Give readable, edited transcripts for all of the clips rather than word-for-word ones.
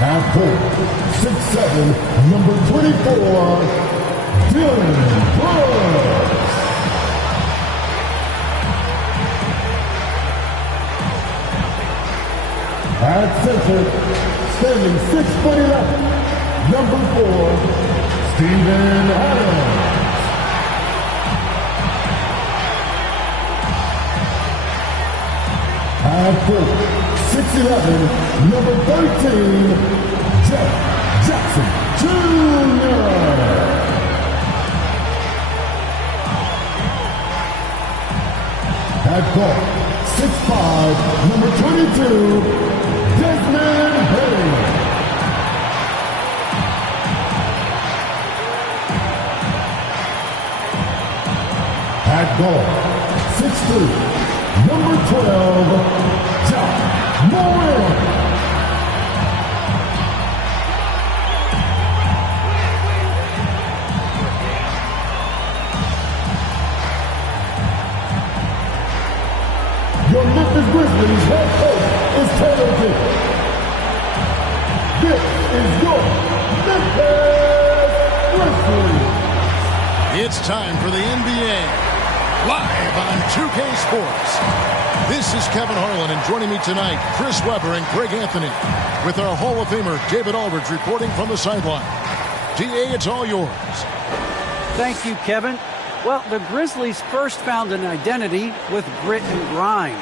Half court, 6'7", number 24, Dylan Brooks. At center, standing 6'11", number 4, Steven Adams. At court, 6'11", number 13, Jeff Jackson Jr. At court, 6'5", number 22, Desmond Hayes. At guard, 6'3", number 12, John Moran. Your Memphis Grizzlies head coach is Taylor Dick. This is your Memphis Grizzlies. It's time for the NBA, live on 2K Sports. This is Kevin Harlan, and joining me tonight, Chris Webber and Greg Anthony, with our Hall of Famer, David Aldridge, reporting from the sideline. DA, it's all yours. Thank you, Kevin. Well, the Grizzlies first found an identity with grit and grind.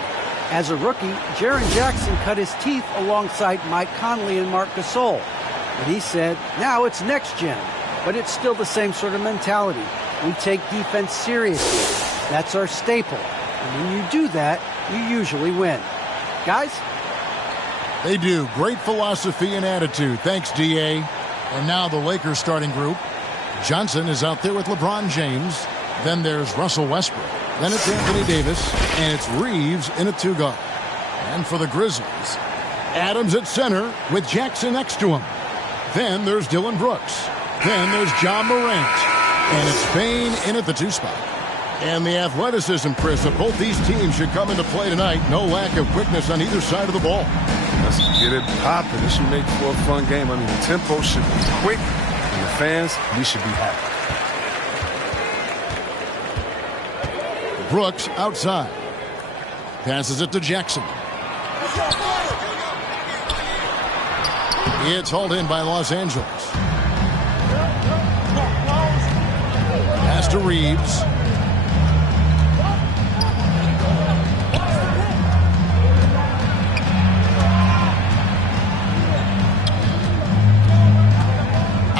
As a rookie, Jaren Jackson cut his teeth alongside Mike Conley and Marc Gasol. But he said, now it's next gen. But it's still the same sort of mentality. We take defense seriously. That's our staple. And when you do that, you usually win. Guys? They do. Great philosophy and attitude. Thanks, DA. And now the Lakers starting group. Johnson is out there with LeBron James. Then there's Russell Westbrook. Then it's Anthony Davis. And it's Reeves in a two-guard. And for the Grizzlies, Adams at center with Jackson next to him. Then there's Dylan Brooks. Then there's John Morant. And it's Bane in at the two spot. And the athleticism, Chris, of both these teams should come into play tonight. No lack of quickness on either side of the ball. Let's get it popping. This should make for a fun game. I mean, the tempo should be quick. And the fans, we should be happy. Brooks outside. Passes it to Jackson. It's hauled in by Los Angeles. Pass to Reeves.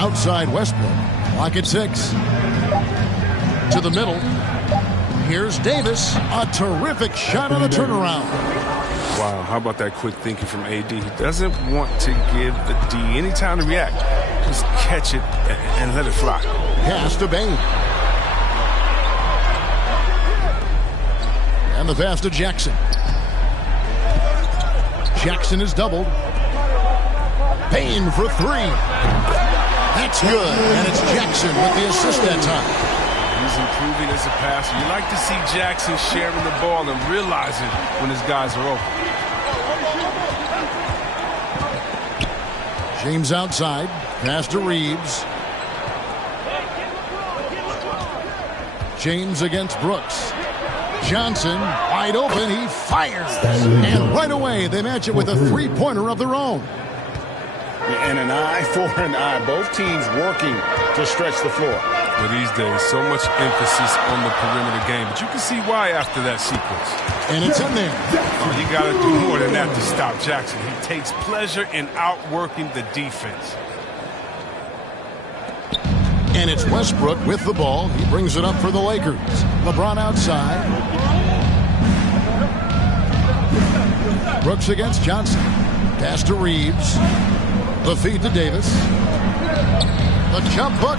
Outside Westbrook. Clock at 6. To the middle. Here's Davis. A terrific shot on the turnaround. Wow, how about that quick thinking from AD? He doesn't want to give the D any time to react. Just catch it and let it fly. Pass to Bane. And the pass to Jackson. Jackson is doubled. Bane for 3. That's good. And it's Jackson with the assist that time. He's improving as a passer. You like to see Jackson sharing the ball and realizing when his guys are open. James outside. Pass to Reeves. James against Brooks. Johnson wide open. He fires. And right away they match it with a three-pointer of their own. And an eye for an eye. Both teams working to stretch the floor. But these days, so much emphasis on the perimeter game. But you can see why after that sequence. And it's in there. You got to do more than that to stop Jackson. He takes pleasure in outworking the defense. And it's Westbrook with the ball. He brings it up for the Lakers. LeBron outside. Brooks against Johnson. Pass to Reeves. The feed to Davis. The jump hook.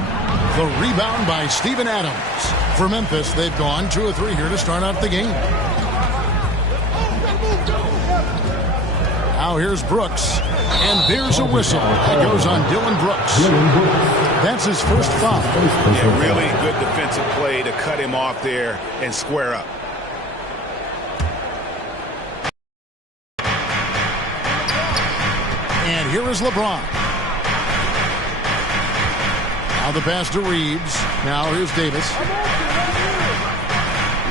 The rebound by Steven Adams. For Memphis, they've gone 2 of 3 here to start out the game. Now here's Brooks. And there's a whistle that goes on Dylan Brooks. That's his first foul. Yeah, really good defensive play to cut him off there and square up. And And here is LeBron. Now the pass to Reeves. Now here's Davis.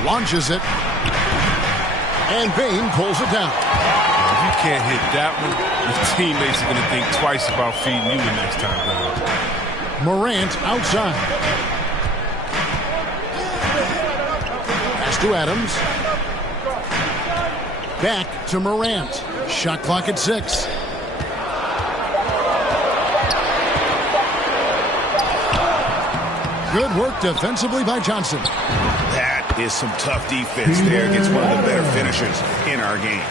Launches it. And Bain pulls it down. If you can't hit that one, your teammates are going to think twice about feeding you the next time down. Morant outside. Pass to Adams. Back to Morant. Shot clock at 6. Good work defensively by Johnson. That is some tough defense there against one of the better finishers in our game.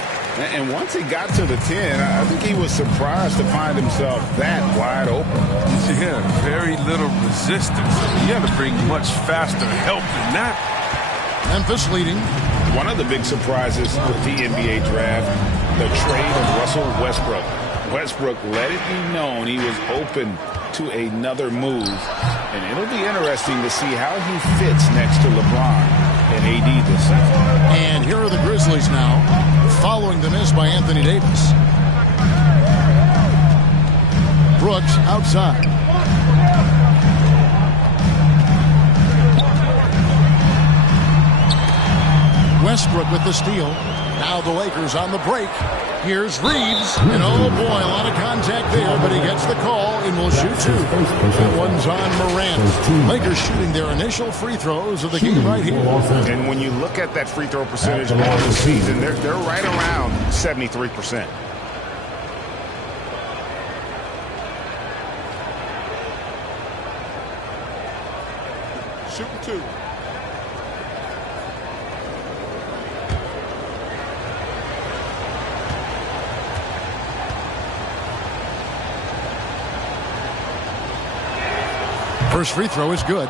And once he got to the 10, I think he was surprised to find himself that wide open. Yeah, very little resistance. You had to bring much faster help than that. Memphis leading. One of the big surprises with the NBA draft, the trade of Russell Westbrook. Westbrook let it be known he was open to another move. And it'll be interesting to see how he fits next to LeBron and AD this season. And here are the Grizzlies now, following the miss by Anthony Davis. Brooks outside. Westbrook with the steal. Now the Lakers on the break. Here's Reeves. And oh boy, a lot of contact there, but he gets the call and will shoot 2. That one's on Morant. Lakers shooting their initial free throws of the game right here. And when you look at that free throw percentage on the season, they're right around 73%. Shooting 2. First free throw is good.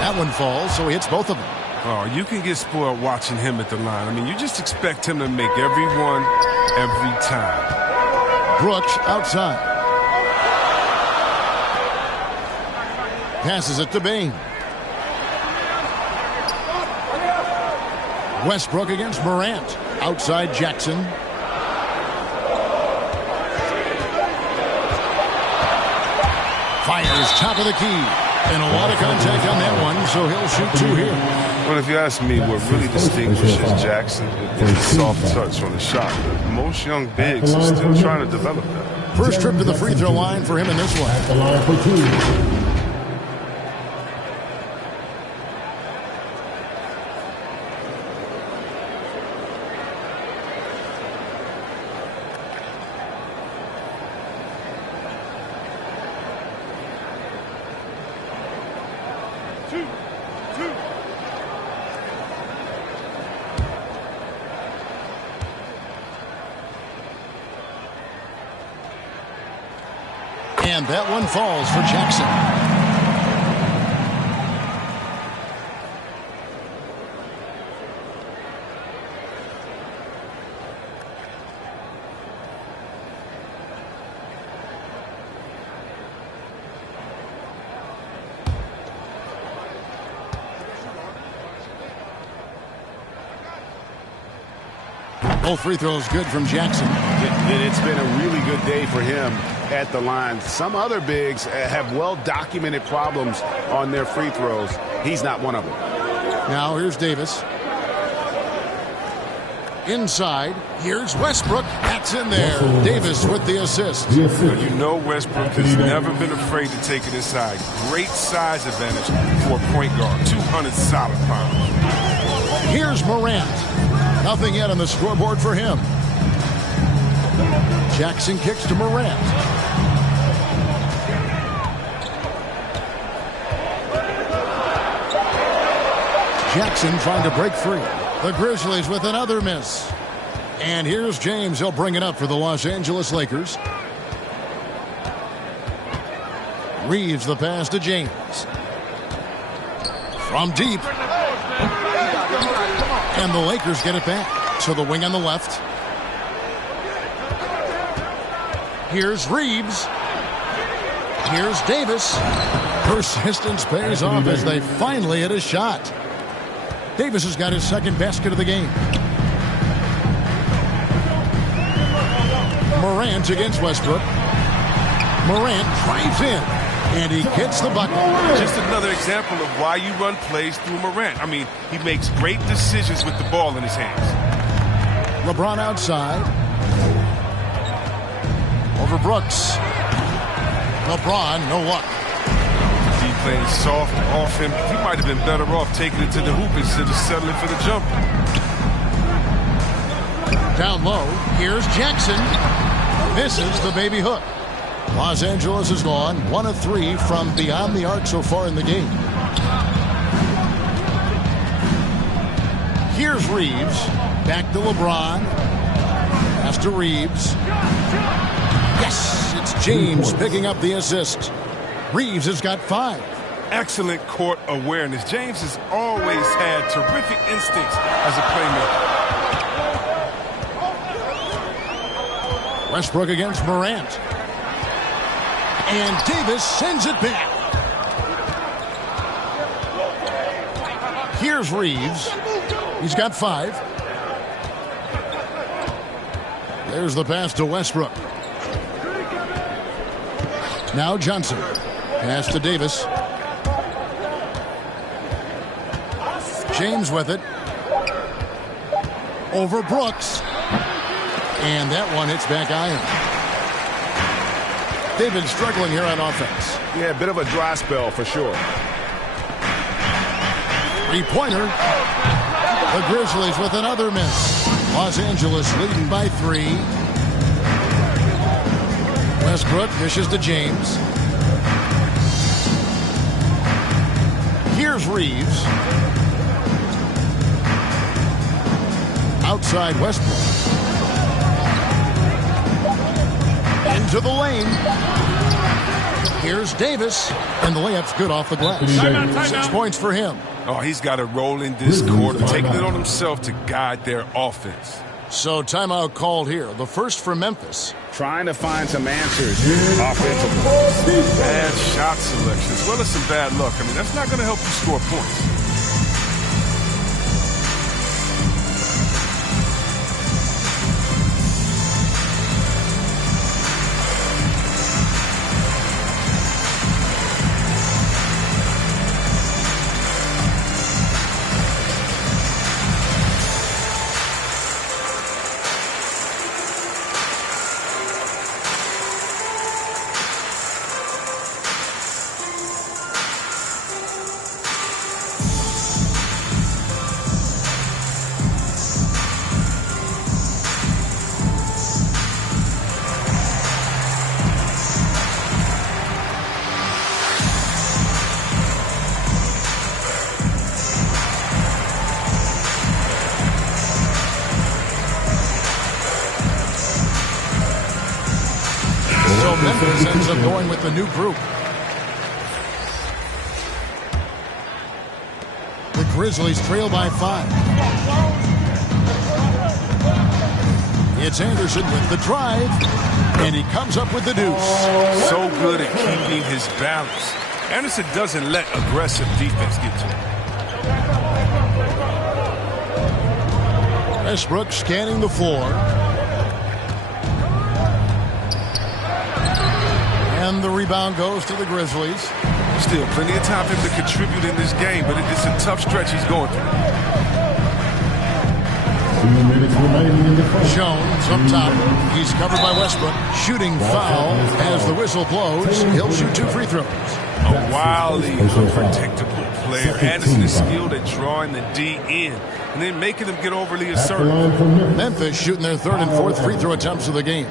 That one falls, so he hits both of them. Oh, you can get spoiled watching him at the line. I mean, you just expect him to make every one, every time. Brooks outside. Passes it to Bain. Westbrook against Morant. Outside Jackson. Fires top of the key. And a lot of contact on that one, so he'll shoot 2 here. Well, if you ask me, what really distinguishes Jackson is the soft touch on the shot. But most young bigs are still trying to develop that. First trip to the free throw line for him in this one. At the line for 2. And that one falls for Jackson. Both free throws good from Jackson. It's been a really good day for him at the line. Some other bigs have well-documented problems on their free throws. He's not one of them. Now here's Davis. Inside, here's Westbrook. That's in there. Davis with the assist. You know Westbrook has never been afraid to take it inside. Great size advantage for a point guard. 200 solid pounds. Here's Morant. Nothing yet on the scoreboard for him. Jackson kicks to Morant. Jackson trying to break free. The Grizzlies with another miss. And here's James. He'll bring it up for the Los Angeles Lakers. Reeves the pass to James. From deep. And the Lakers get it back to the wing on the left. Here's Reeves. Here's Davis. Persistence pays off as they finally hit a shot. Davis has got his second basket of the game. Morant against Westbrook. Morant drives in, and he gets the bucket. Just another example of why you run plays through Morant. I mean, he makes great decisions with the ball in his hands. LeBron outside. Over Brooks. LeBron, no luck. He playing soft off him. He might have been better off taking it to the hoop instead of settling for the jumper. Down low, here's Jackson. Misses the baby hook. Los Angeles has gone 1 of 3 from beyond the arc so far in the game. Here's Reeves. Back to LeBron. Pass to Reeves. Yes, it's James picking up the assist. Reeves has got 5. Excellent court awareness. James has always had terrific instincts as a playmaker. Westbrook against Morant. And Davis sends it back. Here's Reeves. He's got 5. There's the pass to Westbrook. Now Johnson. Pass to Davis. James with it. Over Brooks. And that one hits back iron. They've been struggling here on offense. Yeah, a bit of a dry spell for sure. Three-pointer. The Grizzlies with another miss. Los Angeles leading by 3. Westbrook dishes to James. Here's Reeves. Outside Westbrook. Into the lane. Here's Davis. And the layup's good off the glass. 6 points for him. Oh, he's got to roll in this quarter, taking it on himself to guide their offense. So timeout called here. The first for Memphis. Trying to find some answers offensively. Bad shot selection as well as some bad luck. I mean, that's not going to help you score points. So Memphis ends up going with the new group. The Grizzlies trail by 5. It's Anderson with the drive, and he comes up with the deuce. So good at keeping his balance. Anderson doesn't let aggressive defense get to him. Westbrook scanning the floor. And the rebound goes to the Grizzlies. Still plenty of time for him to contribute in this game, but it's a tough stretch he's going through. 2 minutes remaining in the first. Jones up top. He's covered by Westbrook. Shooting foul as the whistle blows. He'll shoot 2 free throws. A wildly unpredictable player. Anderson is skilled at drawing the D in and then making them get overly assertive. Memphis shooting their 3rd and 4th free throw attempts of the game.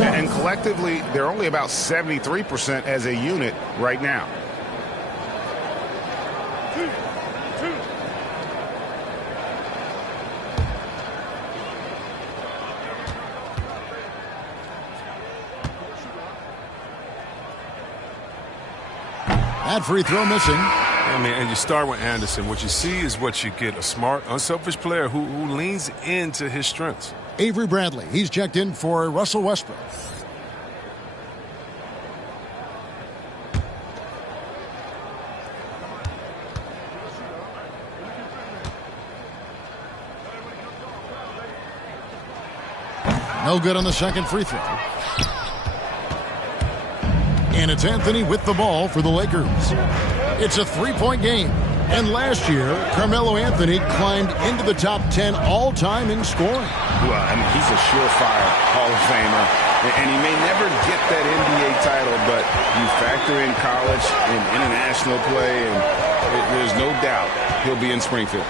And collectively, they're only about 73% as a unit right now. That free throw missing. I mean, and you start with Anderson. What you see is what you get. A smart, unselfish player who leans into his strengths. Avery Bradley, he's checked in for Russell Westbrook. No good on the second free throw. And it's Anthony with the ball for the Lakers. It's a three-point game. And last year, Carmelo Anthony climbed into the top 10 all-time in scoring. Well, I mean, he's a surefire Hall of Famer. And he may never get that NBA title, but you factor in college and international play, and there's no doubt he'll be in Springfield.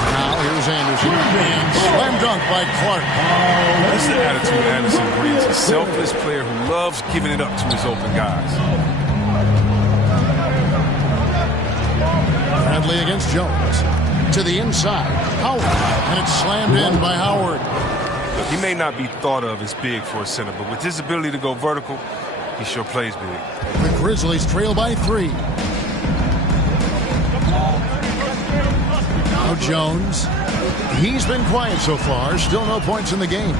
Now here's Anderson, and slam dunk by Clark. That's the attitude Anderson brings. A selfless player who loves giving it up to his open guys. Bradley against Jones. To the inside, Howard, and it's slammed in by Howard. Look, he may not be thought of as big for a center, but with his ability to go vertical, he sure plays big. The Grizzlies trail by 3. Now Jones. He's been quiet so far. Still no points in the game.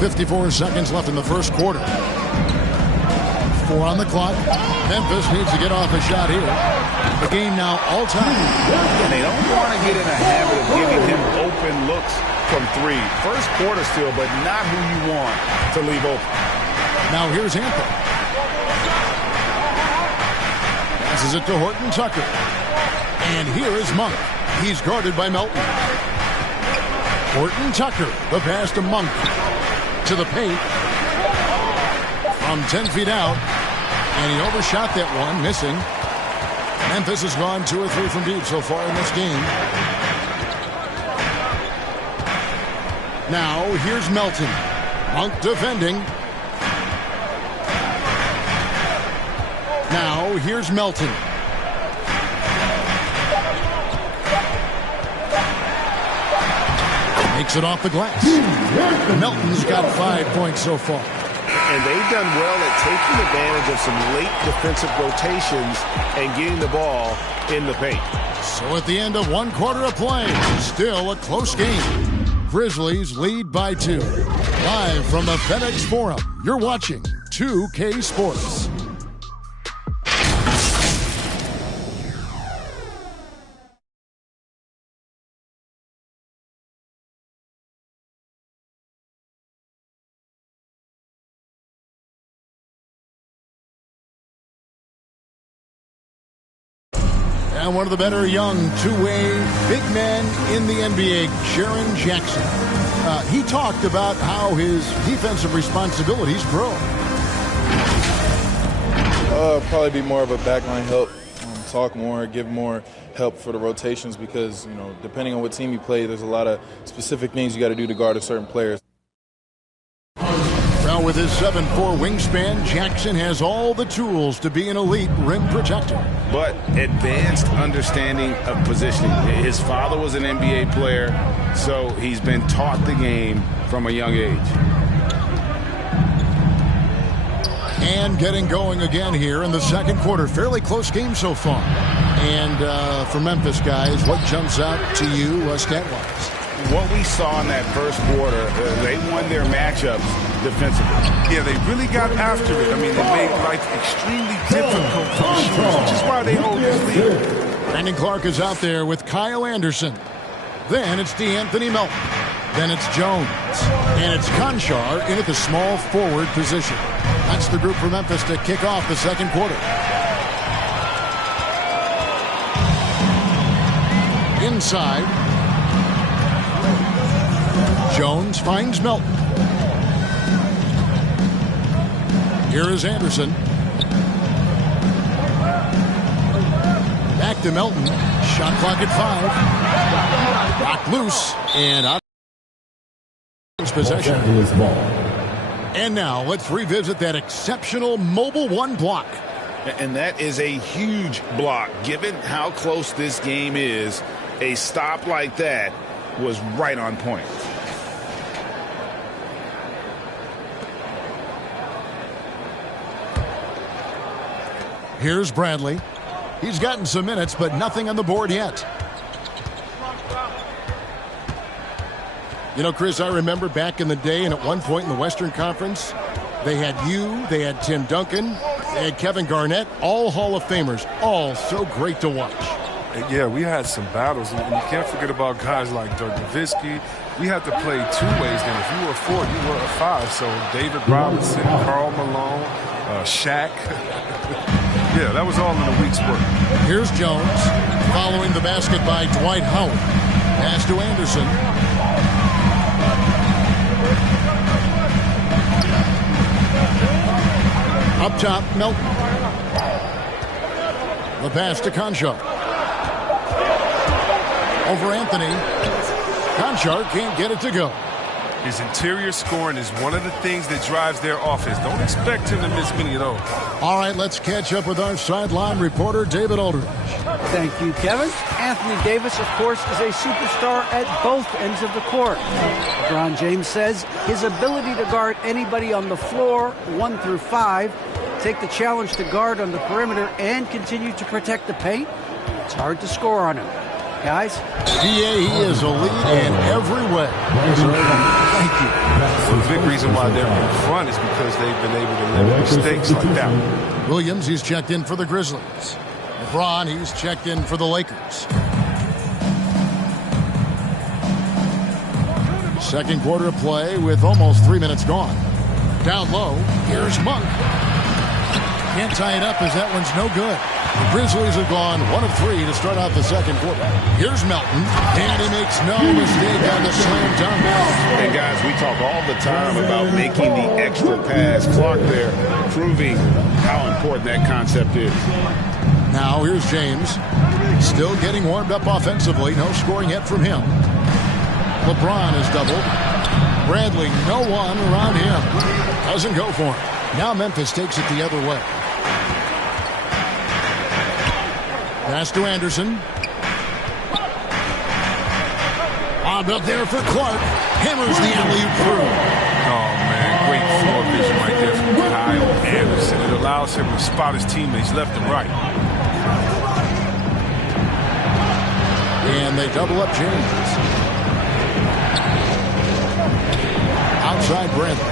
54 seconds left in the first quarter. 4 on the clock. Memphis needs to get off a shot here. The game now all time. And they don't want to get in a habit of giving him open looks from 3. First quarter still, but not who you want to leave open. Now here's Anthony. Passes it to Horton Tucker. And here is Monk. He's guarded by Melton. Horton Tucker. The pass to Monk. To the paint. From 10 feet out. And he overshot that one, missing. Memphis has gone 2 or 3 from deep so far in this game. Now here's Melton. Monk defending. Now here's Melton. Makes it off the glass. Melton's got 5 points so far. And they've done well at taking advantage of some late defensive rotations and getting the ball in the paint. So at the end of 1 quarter of play, still a close game. Grizzlies lead by 2. Live from the FedEx Forum, you're watching 2K Sports. And one of the better young two-way big men in the NBA, Jaren Jackson. He talked about how his defensive responsibilities grow. Probably be more of a backline help, talk more, give more help for the rotations because, you know, depending on what team you play, there's a lot of specific things you got to do to guard a certain player. Well, with his 7'4" wingspan, Jackson has all the tools to be an elite rim protector. But advanced understanding of positioning. His father was an NBA player, so he's been taught the game from a young age. And getting going again here in the second quarter. Fairly close game so far. And for Memphis guys, what jumps out to you stat-wise? What we saw in that first quarter, they won their matchups defensively. Yeah, they really got after it. I mean, they made life extremely difficult for the shooters, which is why they hold this lead. Brandon Clark is out there with Kyle Anderson. Then it's DeAnthony Melton. Then it's Jones. And it's Conchar in at the small forward position. That's the group for Memphis to kick off the second quarter. Inside. Jones finds Melton. Here is Anderson. Back to Melton. Shot clock at 5. Rocked loose and out of possession. And now let's revisit that exceptional Mobile One block. And that is a huge block. Given how close this game is, a stop like that was right on point. Here's Bradley. He's gotten some minutes, but nothing on the board yet. You know, Chris, I remember back in the day, and at one point in the Western Conference, they had you, they had Tim Duncan, they had Kevin Garnett, all Hall of Famers, all so great to watch. Yeah, we had some battles, and you can't forget about guys like Dirk Nowitzki. We had to play two ways then. If you were a 4, you were a 5. So David Robinson, Karl Malone, Shaq. Yeah, that was all in a week's work. Here's Jones following the basket by Dwight Howard. Pass to Anderson. Up top, Melton. The pass to Conchar. Over Anthony. Conchar can't get it to go. His interior scoring is one of the things that drives their offense. Don't expect him to miss many of those. All right, let's catch up with our sideline reporter, David Aldridge. Thank you, Kevin. Anthony Davis, of course, is a superstar at both ends of the court. LeBron James says his ability to guard anybody on the floor, 1 through 5, take the challenge to guard on the perimeter, and continue to protect the paint, it's hard to score on him. Guys? DA, he is elite in every way. Thank you. Well, the big reason why they're in front is because they've been able to limit mistakes like that. Williams, he's checked in for the Grizzlies. LeBron, he's checked in for the Lakers. Second quarter of play with almost 3 minutes gone. Down low, here's Monk. Can't tie it up as that one's no good. The Grizzlies have gone 1 of 3 to start out the second quarter. Here's Melton, and he makes no mistake on the slam dunk. And guys, we talk all the time about making the extra pass. Clark there proving how important that concept is. Now here's James, still getting warmed up offensively. No scoring yet from him. LeBron is doubled. Bradley, no one around him. Doesn't go for him. Now Memphis takes it the other way. Pass to Anderson. Lobbed up there for Clark. Hammers the alley-oop through. Oh, man, great floor vision right there from Kyle Anderson. It allows him to spot his teammates left and right. And they double up James. Outside Bradley.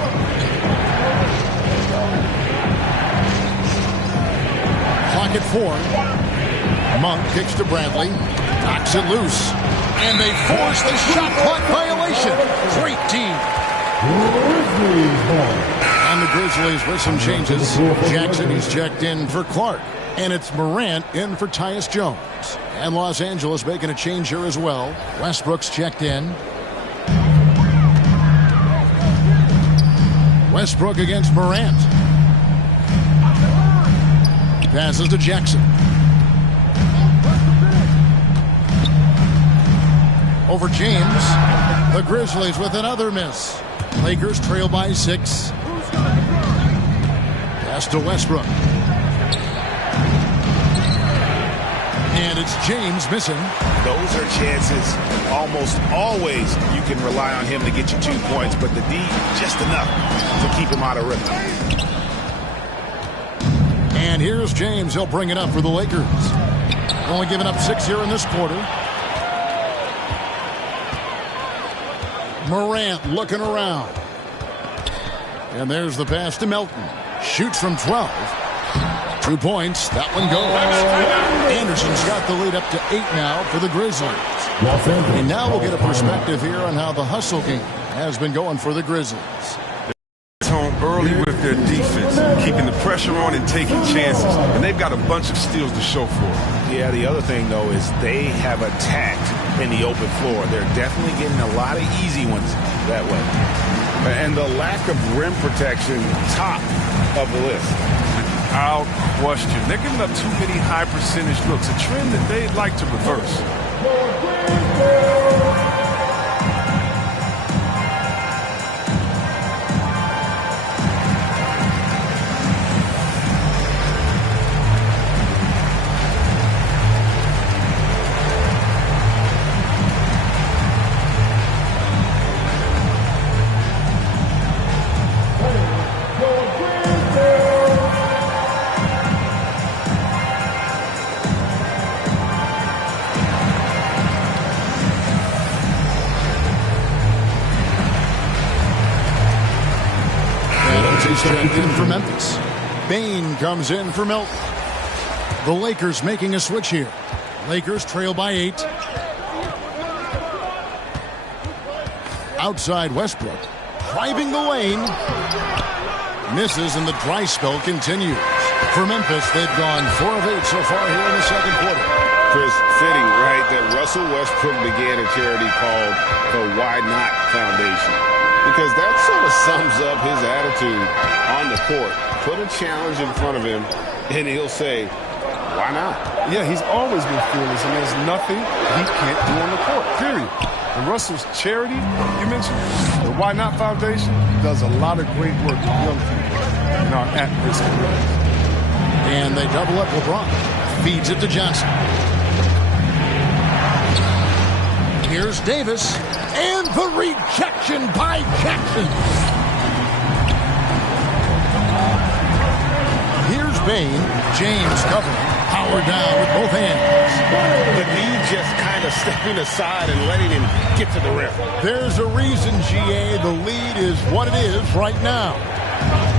Clock at 4. Monk kicks to Bradley, knocks it loose, and they force the shot clock violation. Great team. And the Grizzlies with some changes. Jackson is checked in for Clark, and it's Morant in for Tyus Jones. And Los Angeles making a change here as well. Westbrook's checked in. Westbrook against Morant. Passes to Jackson. Over James. The Grizzlies with another miss. Lakers trail by 6. Pass to Westbrook. And it's James missing. Those are chances. Almost always you can rely on him to get you 2 points, but the D just enough to keep him out of rhythm. And here's James. He'll bring it up for the Lakers. Only giving up 6 here in this quarter. Morant looking around. And there's the pass to Melton. Shoots from 12. 2 points. That one goes. Anderson's got the lead up to 8 now for the Grizzlies. And now we'll get a perspective here on how the hustle game has been going for the Grizzlies. Home early with their defense, keeping the pressure on and taking chances. And they've got a bunch of steals to show for it. Yeah, the other thing, though, is they have attacked in the open floor. They're definitely getting a lot of easy ones that way. And the lack of rim protection, top of the list. Without question. They're giving up too many high percentage looks, a trend that they'd like to reverse. He's checked in for Memphis. Bain comes in for Milton. The Lakers making a switch here. Lakers trail by 8. Outside Westbrook. Driving the lane. Misses, and the dry spell continues. For Memphis, they've gone 4 of 8 so far here in the second quarter. Chris, fitting, right, that Russell Westbrook began a charity called the Why Not Foundation. Because that sort of sums up his attitude on the court. Put a challenge in front of him, and he'll say, why not? Yeah, he's always been fearless, and there's nothing he can't do on the court, period. And Russell's charity, you mentioned, the Why Not Foundation, does a lot of great work with young people in our at-risk areas. And they double up LeBron. Feeds it to Johnson. Here's Davis. And the rejection by Jackson. Here's Bain. James covering. Power down with both hands. The lead just kind of stepping aside and letting him get to the rim. There's a reason, GA, the lead is what it is right now.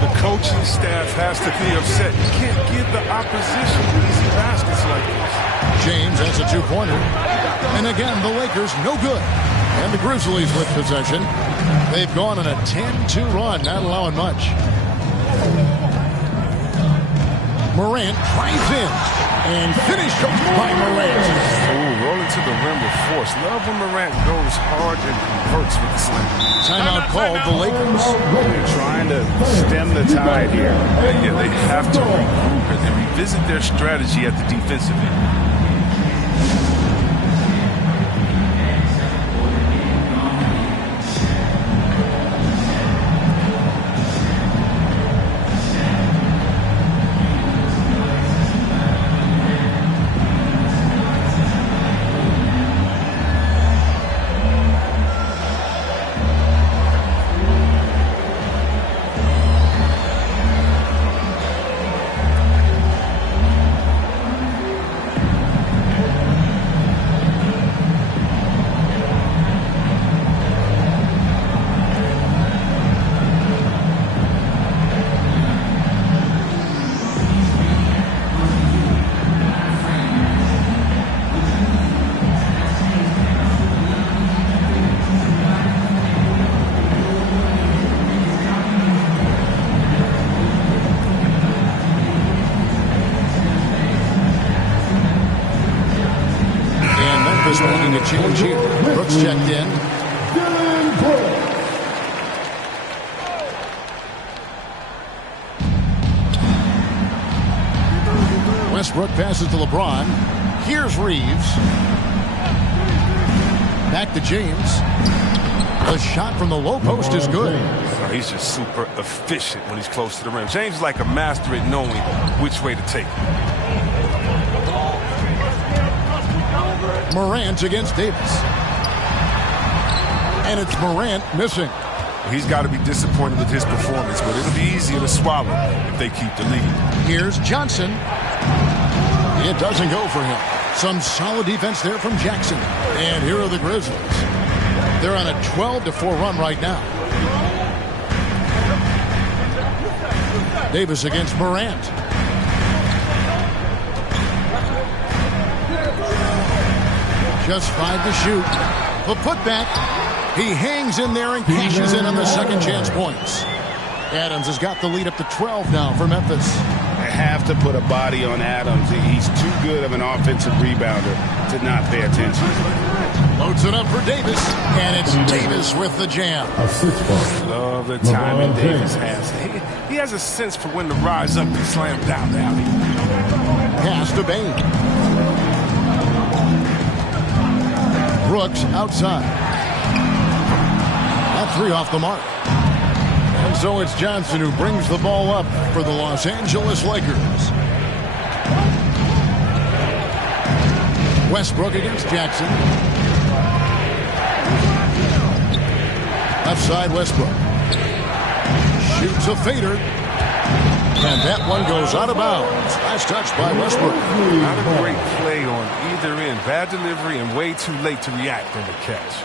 The coaching staff has to be upset. You can't give the opposition easy baskets like this. James has a 2-pointer. And again, the Lakers no good. And the Grizzlies with possession. They've gone on a 10-2 run, not allowing much. Morant drives in. And finished by Morant. Ooh, rolling to the rim with force. Love when Morant goes hard and converts with the slam. Timeout called the Lakers. They're trying to stem the tide here. Yeah, they have to regroup and revisit their strategy at the defensive end. Making a change here. Brooks checked in. Westbrook passes to LeBron. Here's Reeves. Back to James. The shot from the low post is good. He's just super efficient when he's close to the rim. James is like a master at knowing which way to take it. Morant against Davis. And it's Morant missing. He's got to be disappointed with his performance, but it'll be easier to swallow if they keep the lead. Here's Johnson. It doesn't go for him. Some solid defense there from Jackson. And here are the Grizzlies. They're on a 12-4 run right now. Davis against Morant. Just 5 to shoot. The putback. He hangs in there and cashes in on the second chance points. Adams has got the lead up to 12 now for Memphis. They have to put a body on Adams. He's too good of an offensive rebounder to not pay attention. Loads it up for Davis, and it's Davis with the jam. Love the timing Davis has. He has a sense for when to rise up and slam down the alley. Pass to Bain. Brooks outside. That 3 off the mark. And so it's Johnson who brings the ball up for the Los Angeles Lakers. Westbrook against Jackson. Left side Westbrook. Shoots a fader. And that one goes out of bounds. Last touch by Westbrook. Not a great play on either end. Bad delivery and way too late to react on the catch.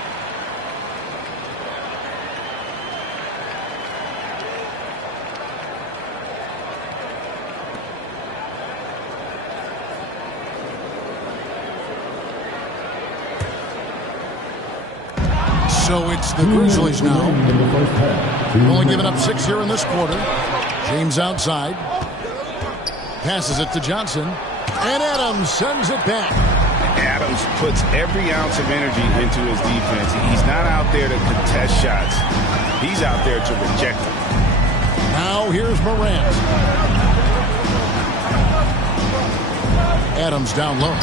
So it's the Grizzlies now. Only giving up 6 here in this quarter. James outside. Passes it to Johnson. And Adams sends it back. Adams puts every ounce of energy into his defense. He's not out there to contest shots. He's out there to reject them. Now here's Morant. Adams down low.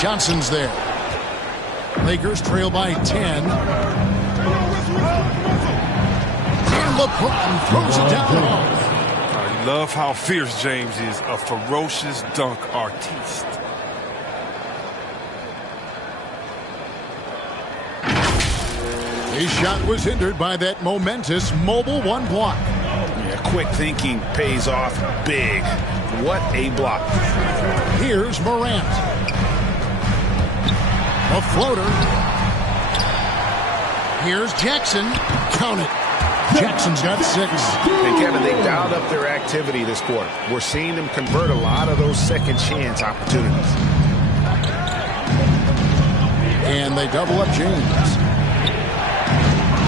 Johnson's there. Lakers trail by 10. And LeBron throws it down low. I love how fierce James is, a ferocious dunk artiste. His shot was hindered by that momentous mobile one block. Yeah, quick thinking pays off big. What a block. Here's Morant. A floater. Here's Jackson. Count it. Jackson's got 6. And Kevin, they dialed up their activity this quarter. We're seeing them convert a lot of those second chance opportunities. And they double up James.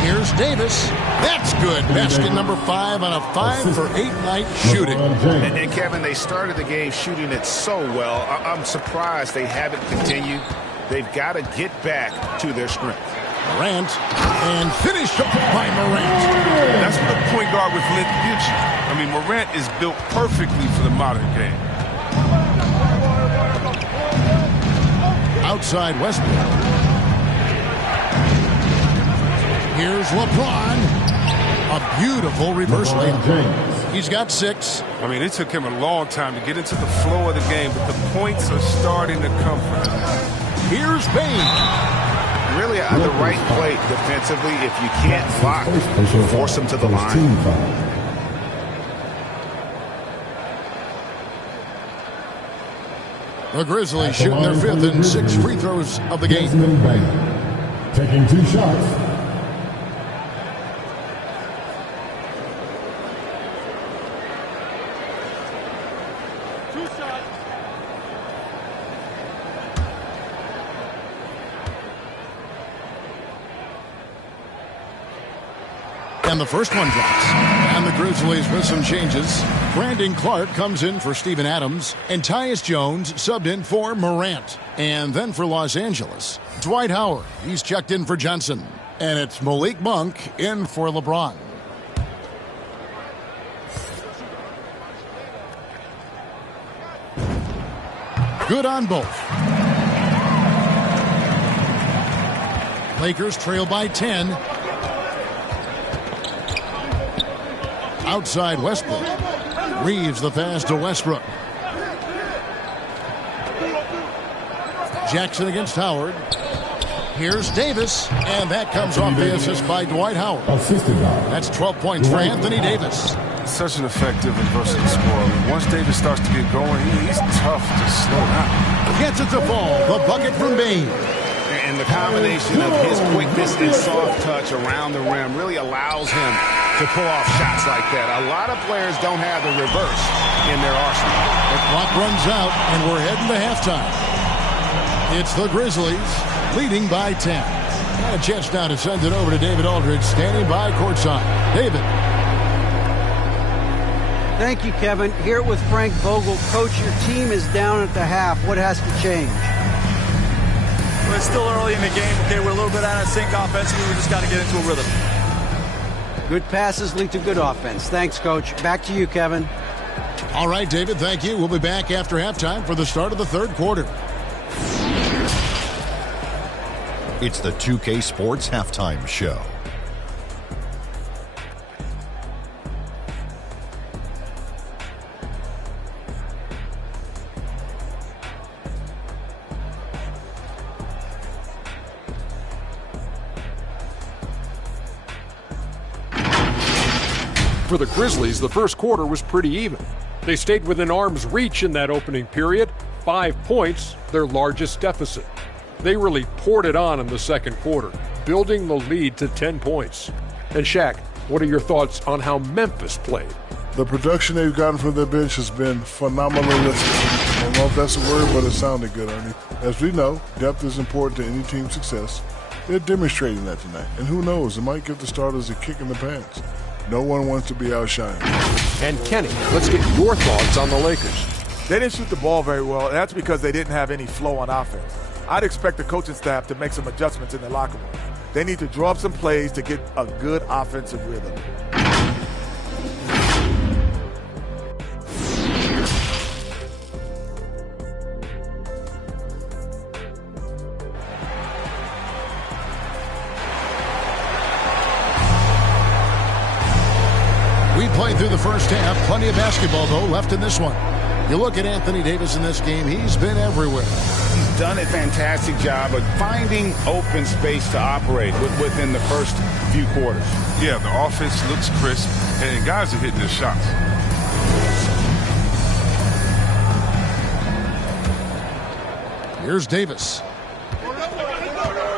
Here's Davis. That's good. Basket number 5 on a 5 for 8 night shooting. And Kevin, they started the game shooting it so well. I'm surprised they haven't continued. They've got to get back to their strength. Morant, and finished off by Morant. That's what a point guard with length gives you. I mean, Morant is built perfectly for the modern game. Outside Westbrook. Here's LeBron. A beautiful reverse layup. He's got 6. I mean, it took him a long time to get into the flow of the game, but the points are starting to come for him. Here's Bane. Really at the right play defensively. If you can't block, force them to the line. The Grizzlies shooting their 5th and 6th free throws of the game. Taking 2 shots. And the first one drops. And the Grizzlies with some changes. Brandon Clark comes in for Steven Adams. And Tyus Jones subbed in for Morant. And then for Los Angeles, Dwight Howard. He's checked in for Johnson. And it's Malik Monk in for LeBron. Good on both. Lakers trail by 10. Outside Westbrook. Reeves the pass to Westbrook. Jackson against Howard. Here's Davis, and that comes off the assist by Dwight Howard. That's 12 points for Anthony Davis. Such an effective and versatile scorer. Once Davis starts to get going, he's tough to slow down. Gets it to fall. The bucket from Bane. And the combination of his quickness and soft touch around the rim really allows him to pull off shots like that. A lot of players don't have the reverse in their arsenal. The clock runs out, and we're heading to halftime. It's the Grizzlies leading by 10. Got a chance now to send it over to David Aldridge, standing by courtside. David. Thank you, Kevin. Here with Frank Vogel. Coach, your team is down at the half. What has to change? Well, it's still early in the game. Okay, we're a little bit out of sync offensively. We just got to get into a rhythm. Good passes lead to good offense. Thanks, Coach. Back to you, Kevin. All right, David, thank you. We'll be back after halftime for the start of the third quarter. It's the 2K Sports Halftime Show. For the Grizzlies, the first quarter was pretty even. They stayed within arm's reach in that opening period. 5 points, their largest deficit. They really poured it on in the second quarter, building the lead to 10 points. And Shaq, what are your thoughts on how Memphis played? The production they've gotten from their bench has been phenomenalistic. I don't know if that's a word, but it sounded good, Ernie. As we know, depth is important to any team's success. They're demonstrating that tonight. And who knows, it might give the starters a kick in the pants. No one wants to be outshined. And Kenny, let's get your thoughts on the Lakers. They didn't shoot the ball very well, and that's because they didn't have any flow on offense. I'd expect the coaching staff to make some adjustments in the locker room. They need to draw up some plays to get a good offensive rhythm. We played through the first half. Plenty of basketball, though, left in this one. You look at Anthony Davis in this game, he's been everywhere. He's done a fantastic job of finding open space to operate within the first few quarters. Yeah, the offense looks crisp, and guys are hitting their shots. Here's Davis.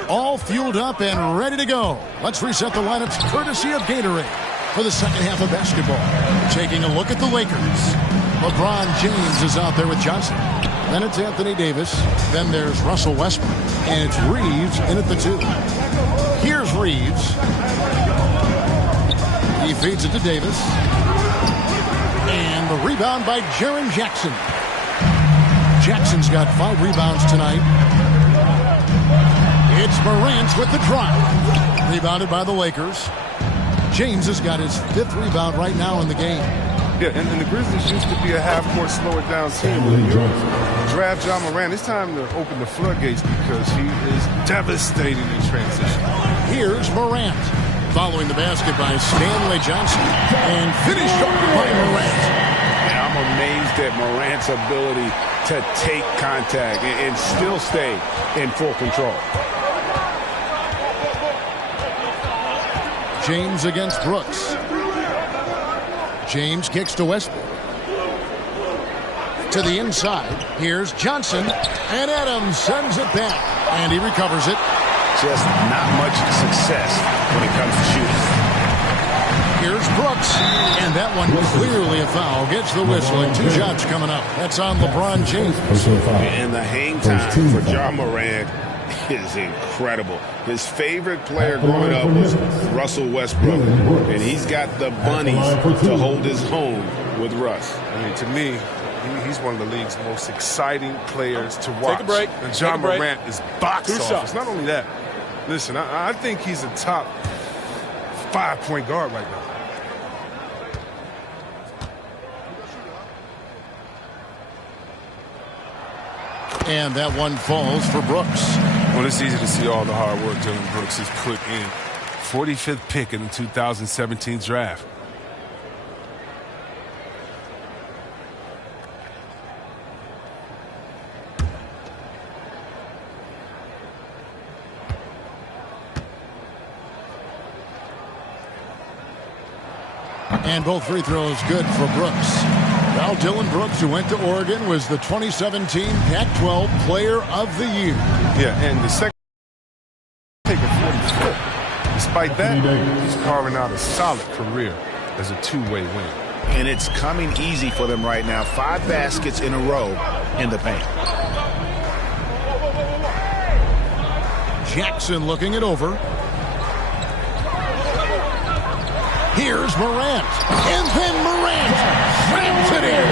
All fueled up and ready to go. Let's reset the lineups courtesy of Gatorade for the second half of basketball. Taking a look at the Lakers. LeBron James is out there with Johnson. Then it's Anthony Davis. Then there's Russell Westbrook. And it's Reeves in at the 2. Here's Reeves. He feeds it to Davis. And the rebound by Jaren Jackson. Jackson's got 5 rebounds tonight. It's Morant with the drive. Rebounded by the Lakers. James has got his 5th rebound right now in the game. Yeah, and the Grizzlies used to be a half-court slow-it-down team. Draft Ja Morant. It's time to open the floodgates because he is devastating in transition. Here's Morant. Following the basket by Stanley Johnson. And finished off by Morant. And I'm amazed at Morant's ability to take contact and still stay in full control. James against Brooks. James kicks to Westbrook. To the inside. Here's Johnson. And Adams sends it back. And he recovers it. Just not much success when it comes to shooting. Here's Brooks. And that one clearly a foul. Gets the whistle. And 2 shots coming up. That's on LeBron James. And the hang time for Ja Morant is incredible. His favorite player growing up was Russell Westbrook, and he's got the bunnies to hold his own with Russ. I mean, to me, he's one of the league's most exciting players to watch. Take a break. And Ja Morant is box office. Not only that, listen, I think he's a top 5-point guard right now. And that one falls for Brooks. Well, it's easy to see all the hard work Dillon Brooks has put in. 45th pick in the 2017 draft. And both free throws good for Brooks. Now Dillon Brooks, who went to Oregon, was the 2017 Pac-12 Player of the Year. Yeah, and the second take of 45th. Despite that, he's carving out a solid career as a two-way win. And it's coming easy for them right now. 5 baskets in a row in the paint. Jackson looking it over. Here's Morant. And then Morant slams it in.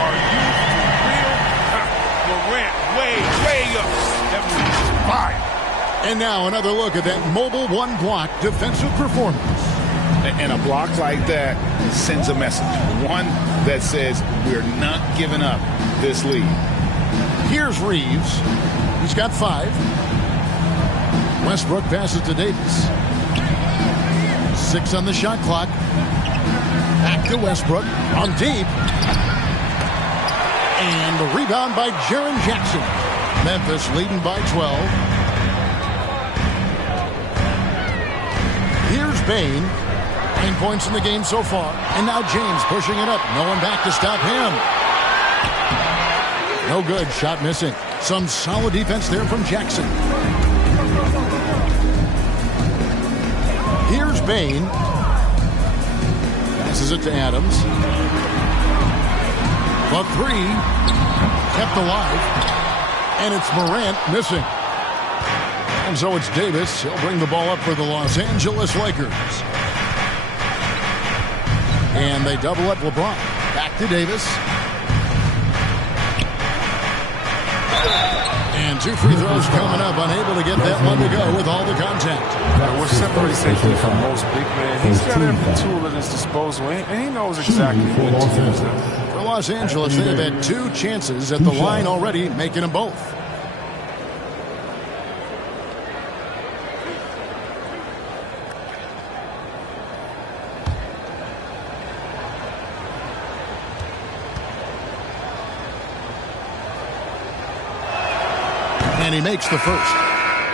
Are you real? Morant way up. Fine. And now another look at that mobile one-block defensive performance. And a block like that sends a message. One that says we're not giving up this lead. Here's Reeves. He's got 5. Westbrook passes to Davis. 6 on the shot clock. Back to Westbrook on deep. And the rebound by Jaren Jackson. Memphis leading by 12. Here's Bane. 9 points in the game so far. And now James pushing it up. No one back to stop him. No good. Shot missing. Some solid defense there from Jackson. Here's Bane. Passes it to Adams. The 3 kept alive. And it's Morant missing. And so it's Davis. He'll bring the ball up for the Los Angeles Lakers. And they double up LeBron. Back to Davis. And 2 free throws coming up. Unable to get that one to go with all the contact. What separates AD from most big men, he's got every tool at his disposal, and he knows exactly what to use them. For Los Angeles, they have had 2 chances at the line already, making them both. And he makes the first.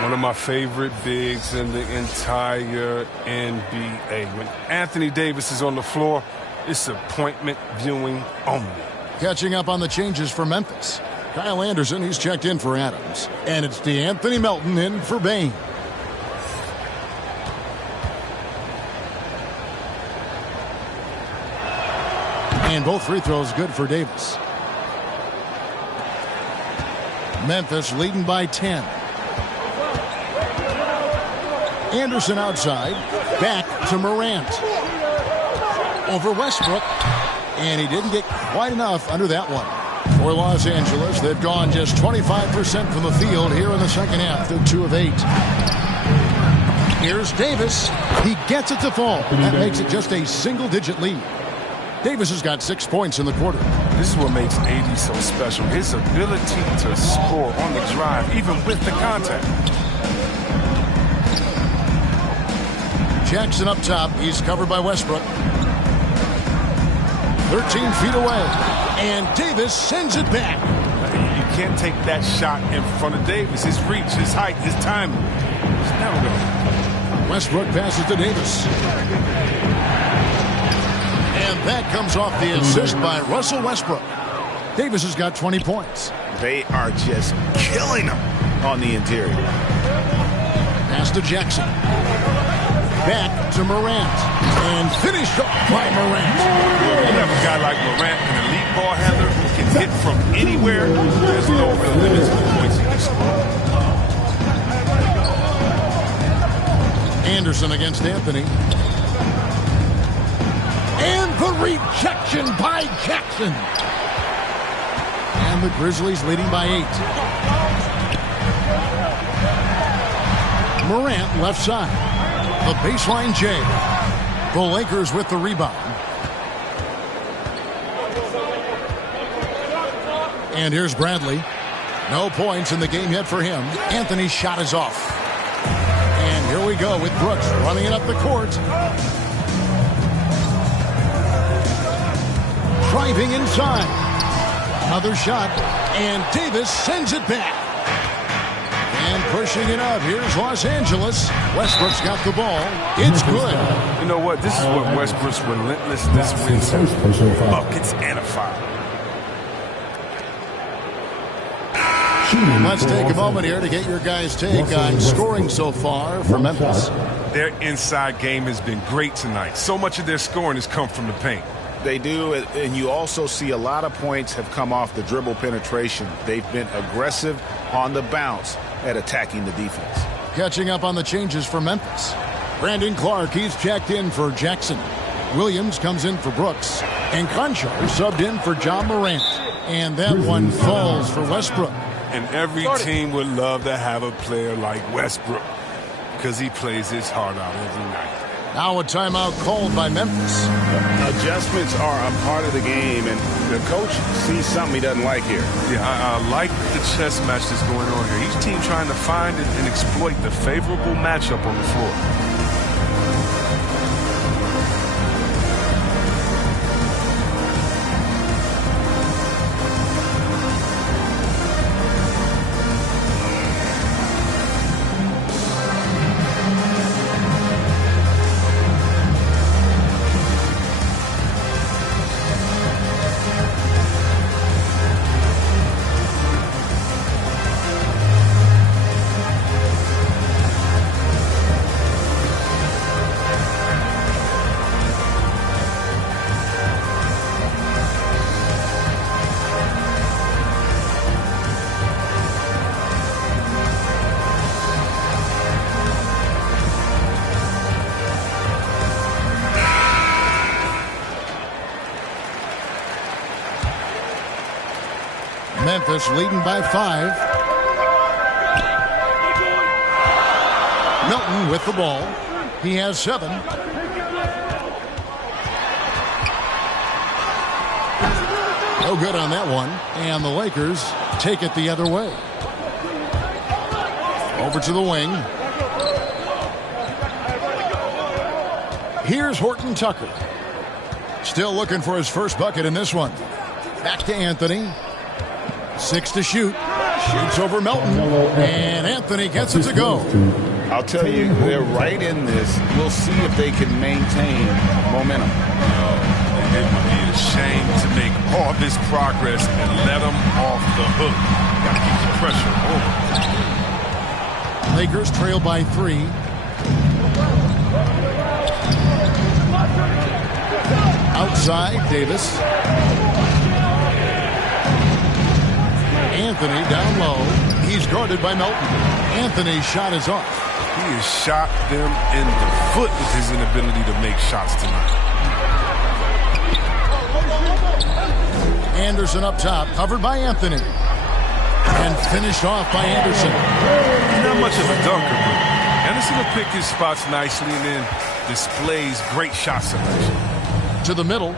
One of my favorite bigs in the entire NBA. When Anthony Davis is on the floor, it's appointment viewing only. Catching up on the changes for Memphis. Kyle Anderson, he's checked in for Adams. And it's DeAnthony Melton in for Bain. And both free throws good for Davis. Memphis leading by 10. Anderson outside. Back to Morant. Over Westbrook. And he didn't get quite enough under that one. For Los Angeles, they've gone just 25% from the field here in the second half. They're 2 of 8. Here's Davis. He gets it to fall. That makes it just a single-digit lead. Davis has got 6 points in the quarter. This is what makes AD so special. His ability to score on the drive, even with the contact. Jackson up top. He's covered by Westbrook. 13 feet away. And Davis sends it back. You can't take that shot in front of Davis. His reach, his height, his timing. It's never going. Westbrook passes to Davis. And that comes off the assist by Russell Westbrook. Davis has got 20 points. They are just killing him on the interior. Pass to Jackson. Back to Morant. And finished off by Morant. You have a guy like Morant, an elite ball handler who can hit from anywhere. There's no real limit to the points he can score. Anderson against Anthony. And the rejection by Jackson. And the Grizzlies leading by 8. Morant left side. The baseline J. The Lakers with the rebound. And here's Bradley. No points in the game yet for him. Anthony's shot is off. And here we go with Brooks running it up the court. Driving inside. Another shot. And Davis sends it back. And pushing it up. Here's Los Angeles. Westbrook's got the ball. It's good. You know what? This is what Westbrook's relentlessness wins him. Buckets and a foul. Let's take a moment here to get your guys' take on scoring so far for Memphis. Their inside game has been great tonight. So much of their scoring has come from the paint. They do, and you also see a lot of points have come off the dribble penetration. They've been aggressive on the bounce at attacking the defense. Catching up on the changes for Memphis. Brandon Clark, he's checked in for Jackson. Williams comes in for Brooks. And Conchar subbed in for John Morant. And that one falls for Westbrook. And every team would love to have a player like Westbrook because he plays his heart out every night. Now a timeout called by Memphis. Adjustments are a part of the game, and the coach sees something he doesn't like here. Yeah, I like the chess match that's going on here. Each team trying to find and exploit the favorable matchup on the floor. Memphis leading by 5. Milton with the ball. He has 7. No good on that one. And the Lakers take it the other way. Over to the wing. Here's Horton Tucker. Still looking for his first bucket in this one. Back to Anthony. 6 to shoot. Shoots over Melton. And Anthony gets it to go. I'll tell you, they're right in this. We'll see if they can maintain momentum. It would be a shame to make all this progress and let them off the hook. Got to keep the pressure over. Lakers trail by 3. Outside, Davis. Anthony down low. He's guarded by Melton. Anthony's shot is off. He has shot them in the foot with his inability to make shots tonight. Anderson up top, covered by Anthony. And finished off by Anderson. He's not much of a dunker, but Anderson will pick his spots nicely and then displays great shot selection. To the middle.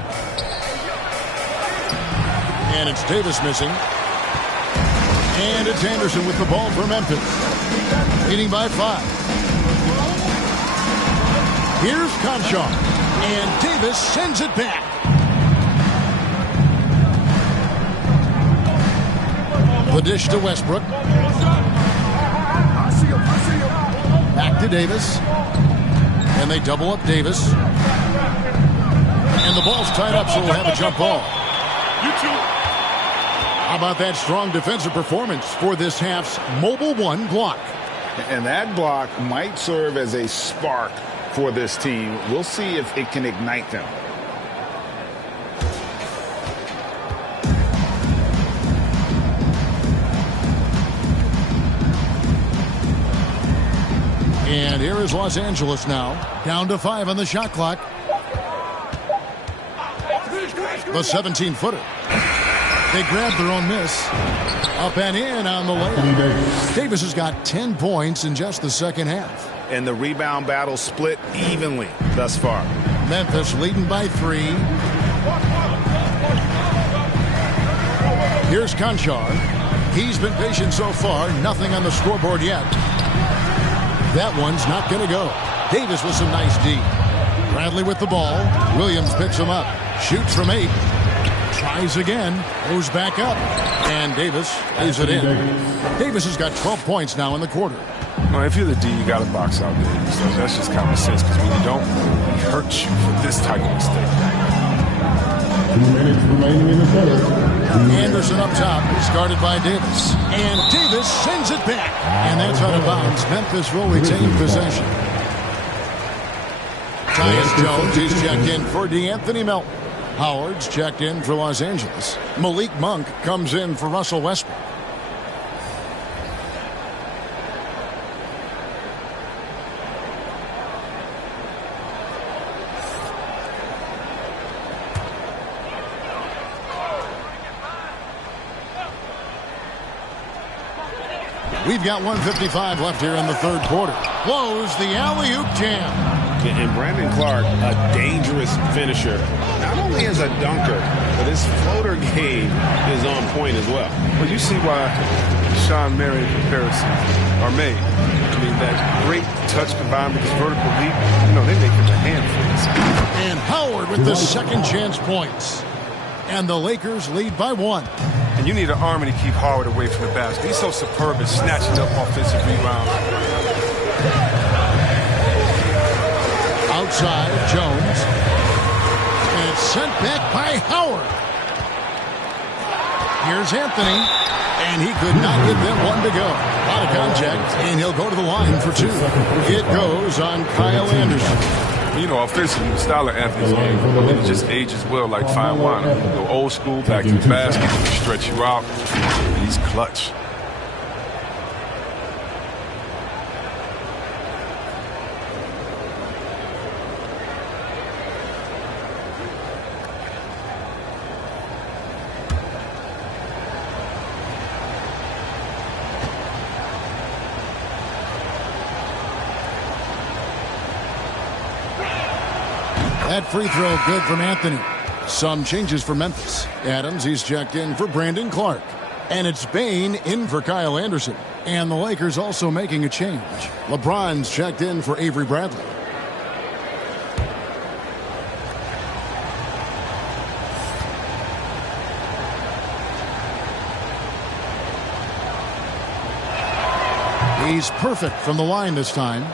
And it's Davis missing. And it's Anderson with the ball for Memphis. Leading by 5. Here's Conchar. And Davis sends it back. The dish to Westbrook. Back to Davis. And they double up Davis. And the ball's tied up, so we'll have a jump ball. How about that strong defensive performance for this half's Mobile One block? And that block might serve as a spark for this team. We'll see if it can ignite them. And here is Los Angeles now. Down to 5 on the shot clock. The 17-footer. They grabbed their own miss. Up and in on the layup. Davis has got 10 points in just the second half. And the rebound battle split evenly thus far. Memphis leading by 3. Here's Conchar. He's been patient so far. Nothing on the scoreboard yet. That one's not going to go. Davis with some nice D. Bradley with the ball. Williams picks him up. Shoots from 8. Tries again. Goes back up. And Davis lays it in. Davis has got 12 points now in the quarter. Well, if you're the D, you got to box out Davis. So that's just common sense, because when you don't, he hurts you for this type of mistake. 2 minutes remaining in the third. Anderson up top. It's guarded by Davis. And Davis sends it back. And that's out of bounds. Memphis will retain possession. Tyus Jones is checked in for DeAnthony Melton. Howard's checked in for Los Angeles. Malik Monk comes in for Russell Westbrook. We've got 1:55 left here in the third quarter. Blows the alley-oop jam. And Brandon Clark, a dangerous finisher. Not only as a dunker, but his floater game is on point as well. Well, you see why Sean Marion comparisons are made. I mean, that great touch combined with his vertical leap, you know, they make him a handful. And Howard with the second chance points. And the Lakers lead by 1. And you need an army to keep Howard away from the basket. He's so superb at snatching up offensive rebounds. Outside, Jones. And it's sent back by Howard. Here's Anthony. And he could not get that one to go. A lot of contact, and he'll go to the line for 2. It goes on Kyle Anderson. You know, offensively, the style of Anthony's game, it just ages well like fine wine. Go old school, back to the basket, stretch you out, and he's clutch. That free throw good from Anthony. Some changes for Memphis. Adams, he's checked in for Brandon Clark. And it's Bain in for Kyle Anderson. And the Lakers also making a change. LeBron's checked in for Avery Bradley. He's perfect from the line this time.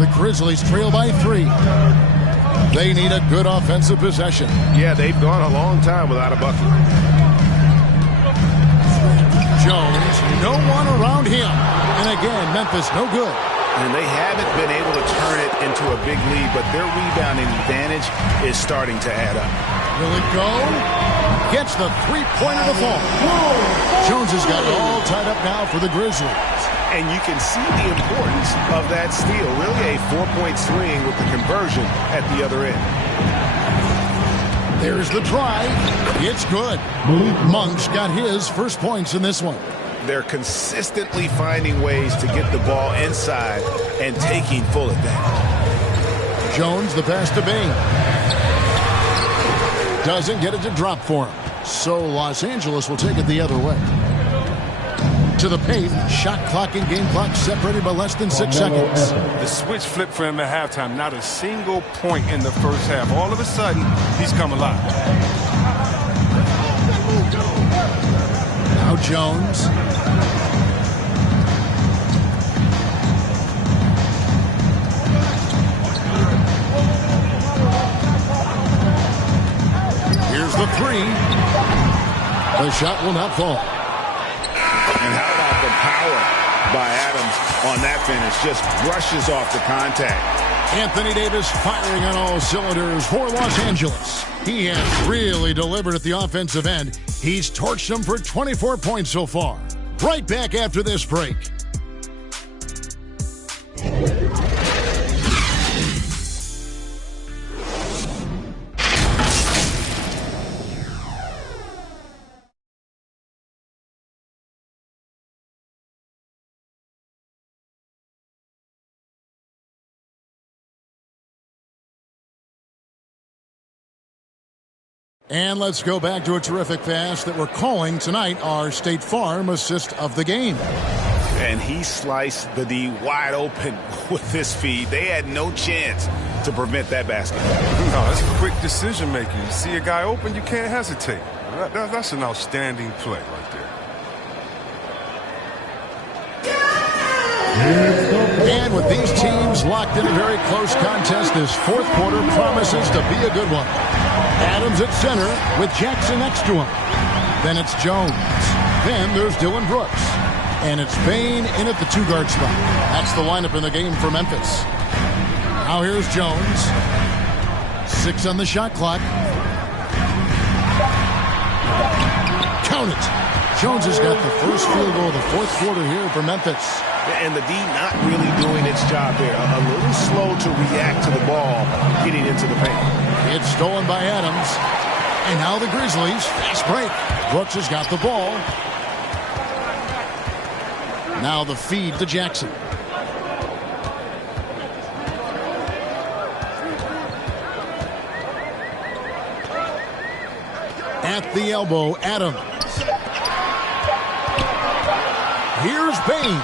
The Grizzlies trail by 3. They need a good offensive possession. Yeah, they've gone a long time without a bucket. Jones, no one around him. And again, Memphis no good. And they haven't been able to turn it into a big lead, but their rebounding advantage is starting to add up. Will it go? Gets the three-pointer to fall. Jones has got it all tied up now for the Grizzlies. And you can see the importance of that steal. Really a 4-point swing with the conversion at the other end. There's the try. It's good. Monk's got his first points in this one. They're consistently finding ways to get the ball inside and taking full advantage. Jones, the pass to Bain. Doesn't get it to drop for him. So Los Angeles will take it the other way. To the paint, shot clock and game clock separated by less than 6 seconds. The switch flipped for him at halftime. Not a single point in the first half. All of a sudden, he's come alive. Now Jones. Here's the three. The shot will not fall. And how about the power by Adams on that finish? Just brushes off the contact. Anthony Davis firing on all cylinders for Los Angeles. He has really delivered at the offensive end. He's torched them for 24 points so far. Right back after this break. And let's go back to a terrific pass that we're calling tonight our State Farm assist of the game. And he sliced the D wide open with his feed. They had no chance to prevent that basket. No, that's quick decision making. You see a guy open, you can't hesitate. That's an outstanding play right there. And with these teams locked in a very close contest, this fourth quarter promises to be a good one. Adams at center with Jackson next to him. Then it's Jones. Then there's Dylan Brooks. And it's Bain in at the two-guard spot. That's the lineup in the game for Memphis. Now here's Jones. 6 on the shot clock. Count it. Jones has got the first field goal of the fourth quarter here for Memphis. And the D not really doing its job there. A little slow to react to the ball getting into the paint. It's stolen by Adams. And now the Grizzlies. Fast break. Brooks has got the ball. Now the feed to Jackson. At the elbow, Adams. Here's Bain.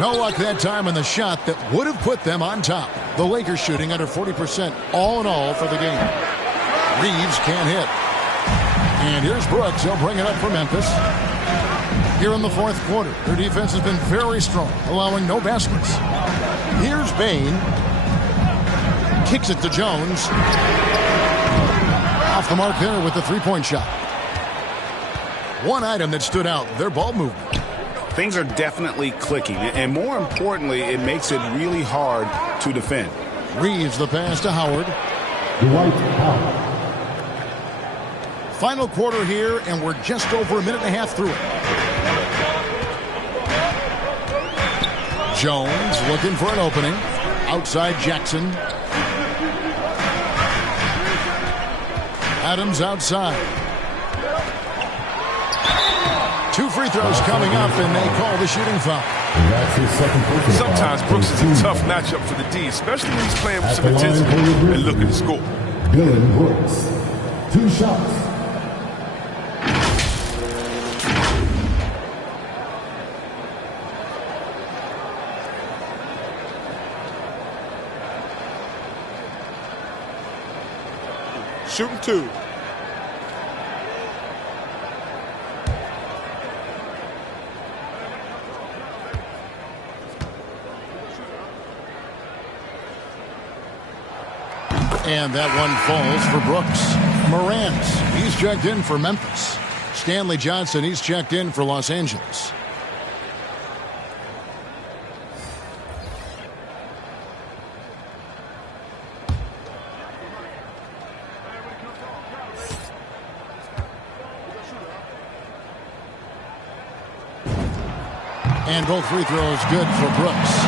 No luck that time on the shot that would have put them on top. The Lakers shooting under 40% all in all for the game. Reeves can't hit. And here's Brooks. He'll bring it up for Memphis. Here in the fourth quarter, their defense has been very strong, allowing no baskets. Here's Bain. Kicks it to Jones. Off the mark there with the three-point shot. One item that stood out, their ball movement. Things are definitely clicking, and more importantly, it makes it really hard to defend. Reeves the pass to Howard. Final quarter here, and we're just over a minute and a half through it. Jones looking for an opening. Outside Jackson. Adams outside. 2 free throws coming up, and they call the shooting foul. Sometimes Brooks is a tough matchup for the D, especially when he's playing with some intensity and looking to score. Dylan Brooks, 2 shots. Shooting 2. And that one falls for Brooks. Morant, he's checked in for Memphis. Stanley Johnson, he's checked in for Los Angeles. And both free throws good for Brooks.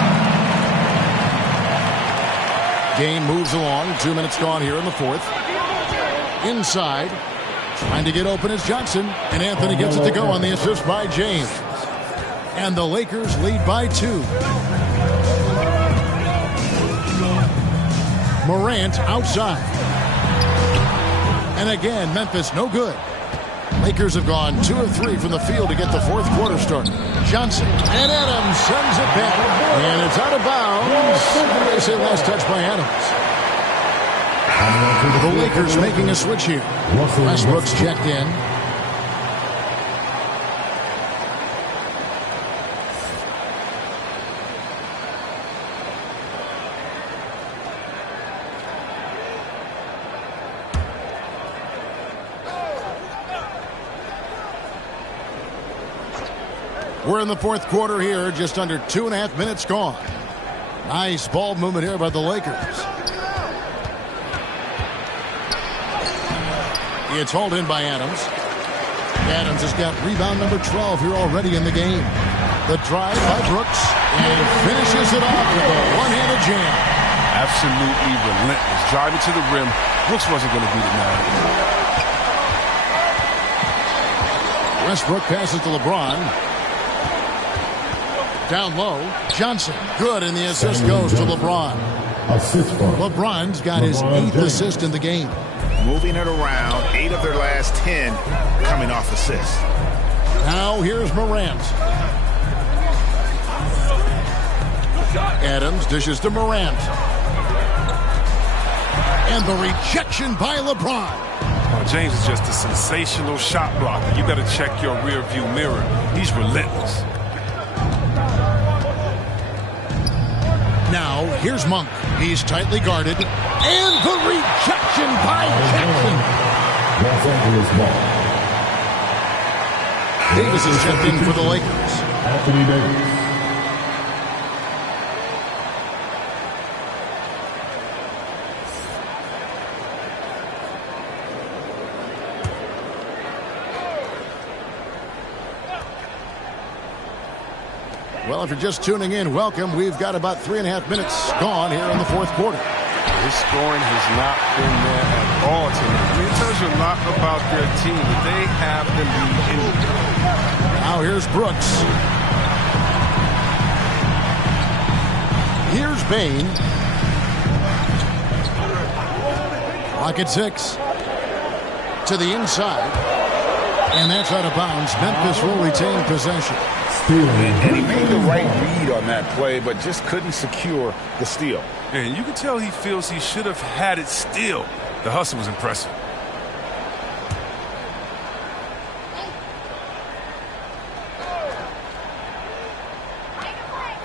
Game moves along. 2 minutes gone here in the fourth. Inside. Trying to get open is Johnson. And Anthony gets it to go on the assist by James. And the Lakers lead by 2. Morant outside. And again, Memphis no good. Lakers have gone 2 of 3 from the field to get the fourth quarter started. Johnson and Adams sends it back. And it's out of bounds. They say last touch by Adams. The Lakers making a switch here. Westbrook's checked in. We're in the fourth quarter here, just under 2.5 minutes gone. Nice ball movement here by the Lakers. It's hauled in by Adams. Adams has got rebound number 12 here already in the game. The drive by Brooks, and he finishes it off with a one-handed jam. Absolutely relentless. Driving to the rim. Brooks wasn't going to beat it now. Westbrook passes to LeBron. Down low, Johnson, good, and the assist goes to LeBron. LeBron's got his 8th assist in the game. Moving it around, 8 of their last 10 coming off assists. Now here's Morant. Adams dishes to Morant. And the rejection by LeBron. James is just a sensational shot blocker. You got to check your rear view mirror. He's relentless. Now, here's Monk. He's tightly guarded. And the rejection by Jackson. Los Angeles ball. Davis is checked in for the Lakers. Anthony Davis. Well, if you're just tuning in, welcome. We've got about 3.5 minutes gone here in the fourth quarter. His scoring has not been there at all tonight. I mean, it tells you a lot about their team that they have the lead in it. Now here's Brooks. Here's Bain. Pocket 6. To the inside. And that's out of bounds. Memphis will retain possession. And he made the right read on that play, but just couldn't secure the steal. And you can tell he feels he should have had it still. The hustle was impressive.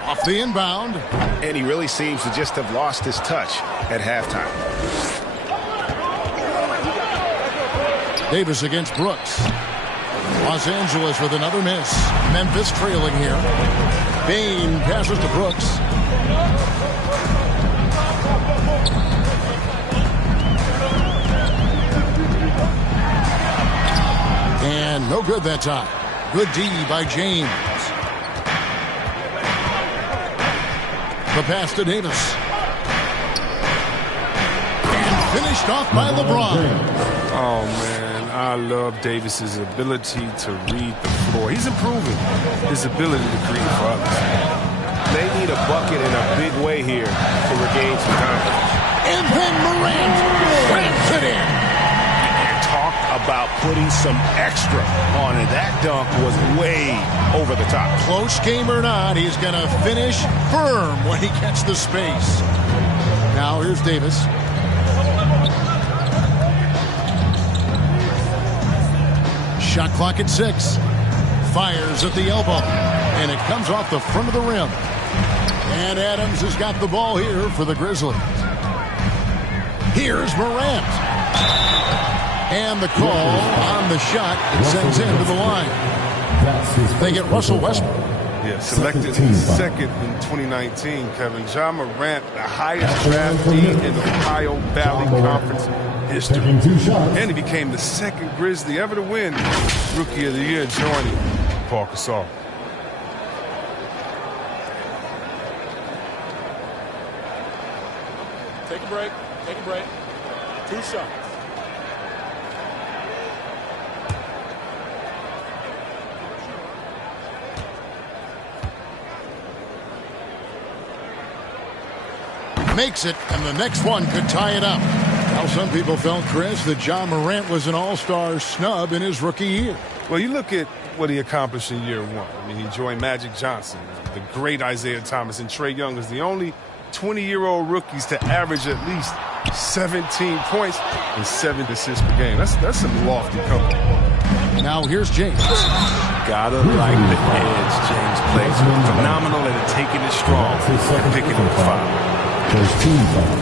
Off the inbound. And he really seems to just have lost his touch at halftime. Davis against Brooks. Los Angeles with another miss. Memphis trailing here. Bain passes to Brooks. And no good that time. Good D by James. The pass to Davis. And finished off by LeBron. Oh, man. I love Davis's ability to read the floor. He's improving his ability to create for others. They need a bucket in a big way here to regain some confidence. And then Morant slams it in. And talk about putting some extra on it. That dunk was way over the top. Close game or not, he's going to finish firm when he gets the space. Now here's Davis. Shot clock at 6. Fires at the elbow. And it comes off the front of the rim. And Adams has got the ball here for the Grizzlies. Here's Morant. And the call on the shot sends him to the line. They get Russell Westbrook. Yeah, selected second in 2019, Kevin. Ja Morant, the highest draftee in the Ohio Valley Conference history. And he became the second Grizzly ever to win Rookie of the Year, joining Paul Gasol. Take a break. Take a break. 2 shots. Makes it, and the next one could tie it up. Now, some people felt, Chris, that Ja Morant was an all-star snub in his rookie year. Well, you look at what he accomplished in year 1. I mean, he joined Magic Johnson, the great Isaiah Thomas, and Trae Young is the only 20-year-old rookies to average at least 17 points and 7 assists per game. That's some lofty company. Now here's James. Gotta like the edge James plays with. Phenomenal at taking it strong and picking up the foul. First team foul.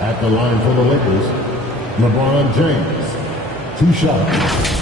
At the line for the Lakers, LeBron James. 2 shots.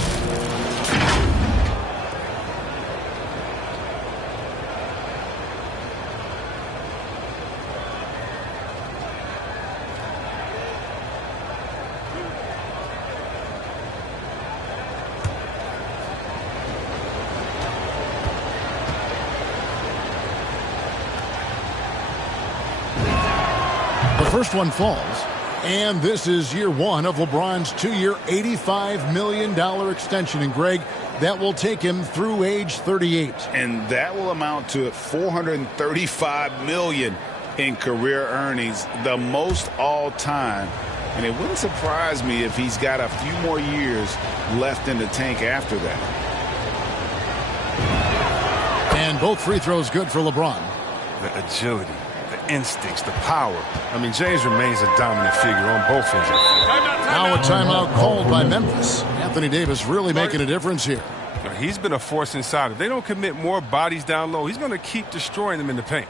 First one falls, and this is year 1 of LeBron's 2-year, $85 million extension. And Greg, that will take him through age 38. And that will amount to $435 million in career earnings, the most all time. And it wouldn't surprise me if he's got a few more years left in the tank after that. And both free throws good for LeBron. The agility, the instincts, the power. I mean, James remains a dominant figure on both ends. Now a timeout called by Memphis. Anthony Davis really making a difference here. He's been a force inside. If they don't commit more bodies down low, he's going to keep destroying them in the paint.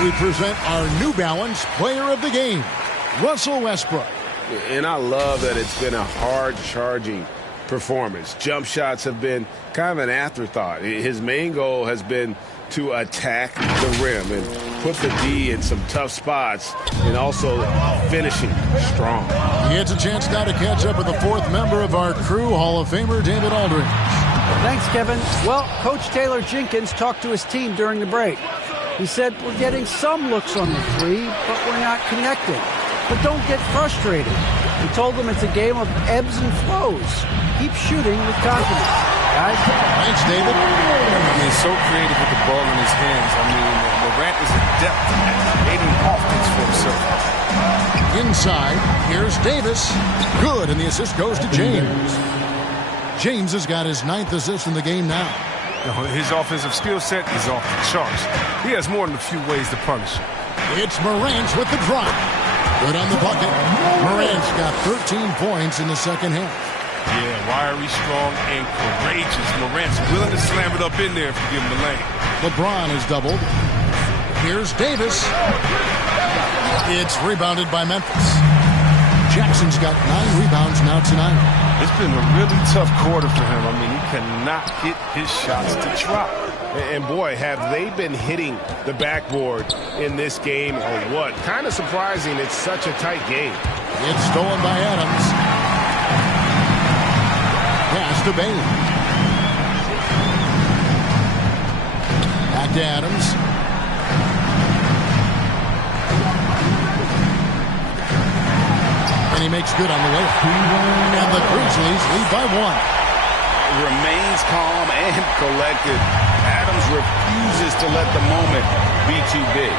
We present our New Balance Player of the Game, Russell Westbrook. And I love that it's been a hard-charging performance. Jump shots have been kind of an afterthought. His main goal has been to attack the rim and put the D in some tough spots and also finishing strong. He gets a chance now to catch up with the fourth member of our crew, Hall of Famer David Aldridge. Thanks, Kevin. Well, Coach Taylor Jenkins talked to his team during the break. He said, we're getting some looks on the three, but we're not connecting. But don't get frustrated. He told them it's a game of ebbs and flows. Keep shooting with confidence. guys. Thanks, David. He's so creative with the ball in his hands. I mean, Morant is adept at creating offense for himself. Inside, here's Davis. Good, and the assist goes to James. James has got his 9th assist in the game now. His offensive skill set is off the charts. He has more than a few ways to punish him. It's Morant with the drop. Good on the bucket. Morant's got 13 points in the second half. Yeah, wiry, strong, and courageous. Morant's willing to slam it up in there if you give him the lane. LeBron is doubled. Here's Davis. It's rebounded by Memphis. Jackson's got 9 rebounds now tonight. It's been a really tough quarter for him. I mean, he cannot hit his shots to drop. And boy, have they been hitting the backboard in this game or what? Kind of surprising. It's such a tight game. It's stolen by Adams. Pass to Bain. Back to Adams. And he makes good on the way. And the Grizzlies lead by 1. Remains calm and collected. Adams refuses to let the moment be too big.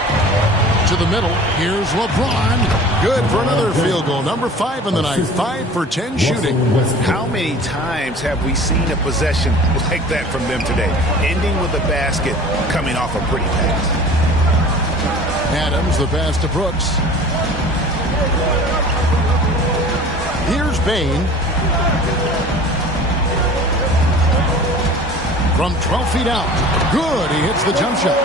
To the middle, here's LeBron. Good for another field goal. Number 5 in the night. 5 for 10 shooting. How many times have we seen a possession like that from them today? Ending with a basket, coming off a pretty pass. Adams, the pass to Brooks. Here's Bain. From 12 feet out. Good. He hits the jump shot.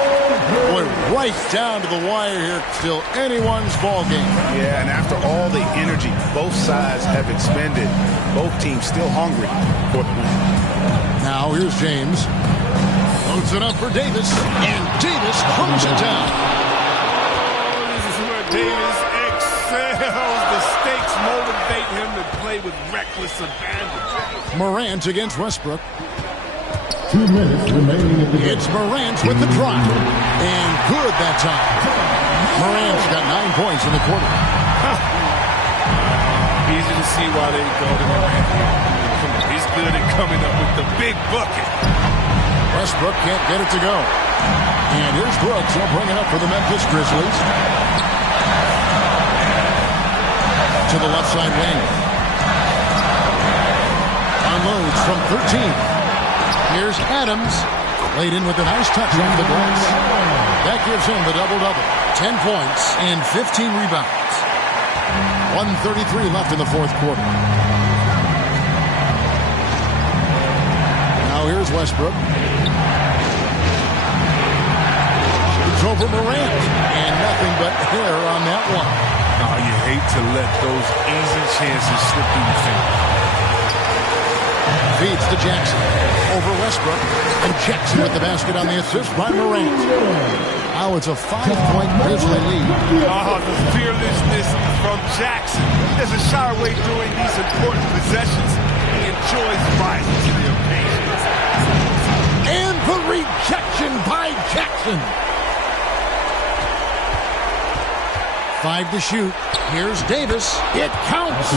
Boy, right down to the wire here. Still anyone's ball game. Yeah, and after all the energy both sides have expended, both teams still hungry for the win. Now here's James. Loads it up for Davis. And Davis throws it down. This is where Davis excels. The stakes motivate him to play with reckless abandon. Morant against Westbrook. 2 minutes remaining in the game. It's Morant with the drop. And good that time. Morant's got 9 points in the quarter. Easy to see why they go to Morant. He's good at coming up with the big bucket. Westbrook can't get it to go. And here's Brooks. He'll bring it up for the Memphis Grizzlies. To the left side wing. Unloads from 13. Here's Adams. Laid in with a nice touch on the glass. That gives him the double-double. 10 points and 15 rebounds. 1:33 left in the fourth quarter. Now here's Westbrook. Shoots over Morant. And nothing but hair on that one. Oh, you hate to let those easy chances slip through your fingers. Feeds to Jackson. Over Westbrook. And Jackson with the basket on the assist by Morant. Now it's a 5-point Grizzly lead. Oh, the fearlessness from Jackson. He doesn't shy away during these important possessions. He enjoys rising to the occasion. And the rejection by Jackson. 5 to shoot. Here's Davis. It counts.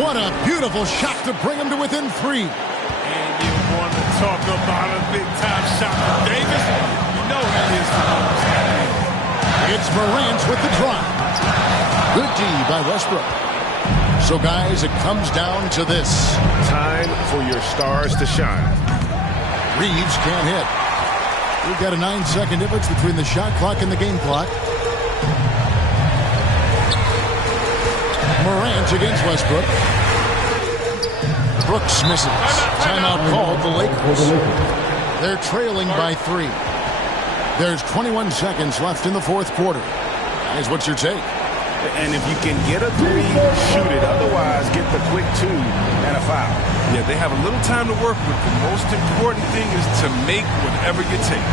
What a beautiful shot to bring him to within 3. And you want to talk about a big-time shot from Davis? You know he is for those. It's Morant with the drop. Good D by Westbrook. So, guys, it comes down to this. Time for your stars to shine. Reeves can't hit. We've got a 9-second difference between the shot clock and the game clock. Morant against Westbrook. Brooks misses. Timeout called the Lakers. They're trailing by 3. There's 21 seconds left in the fourth quarter. Guys, what's your take? And if you can get a 3, shoot it. Otherwise, get the quick 2 and a foul. Yeah, they have a little time to work with. The most important thing is to make whatever you take.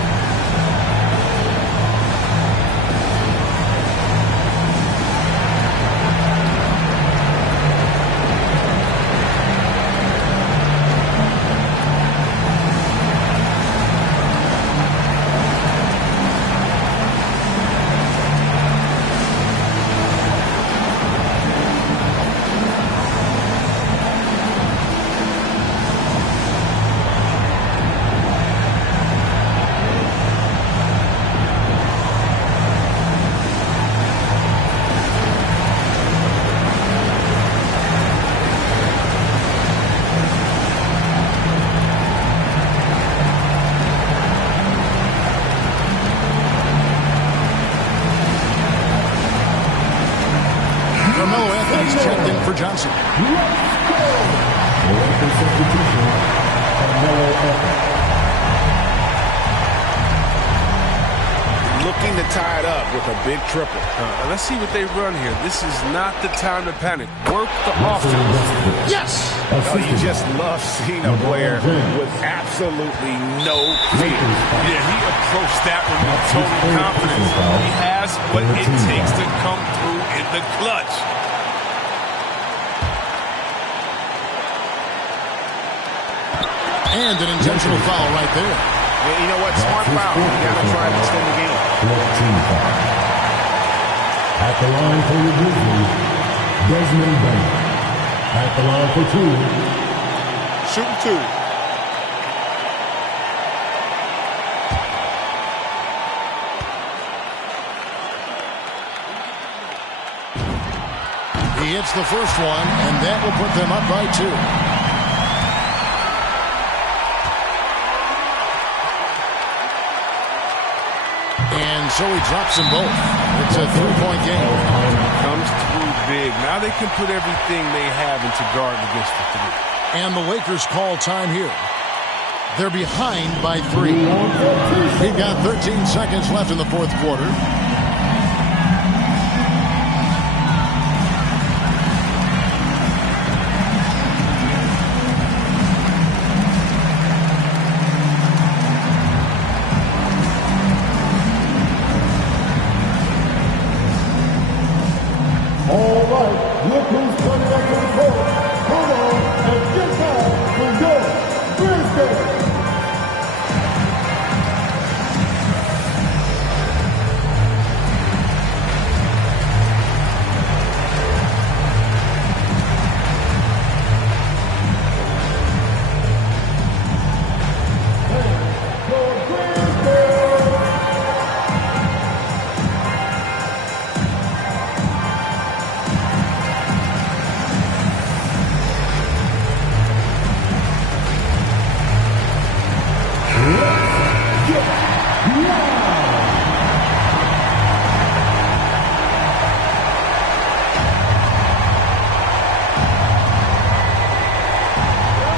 Johnson. Looking to tie it up with a big triple. Let's see what they run here. This is not the time to panic. Work the offense. Yes! You just love seeing a player with absolutely no fear. Yeah, he approached that one with total confidence. He has what it takes to come through in the clutch. And an intentional foul right there. Yeah, you know what? Smart foul. You got to try to extend the game. At the line for the Grizzlies, Desmond Bain. At the line for 2. Shooting 2. He hits the first one, and that will put them up by 2. And so he drops them both. It's a 3-point game. Comes through big. Now they can put everything they have into guard against the 3. And the Lakers call time here. They're behind by 3. We've got 13 seconds left in the fourth quarter.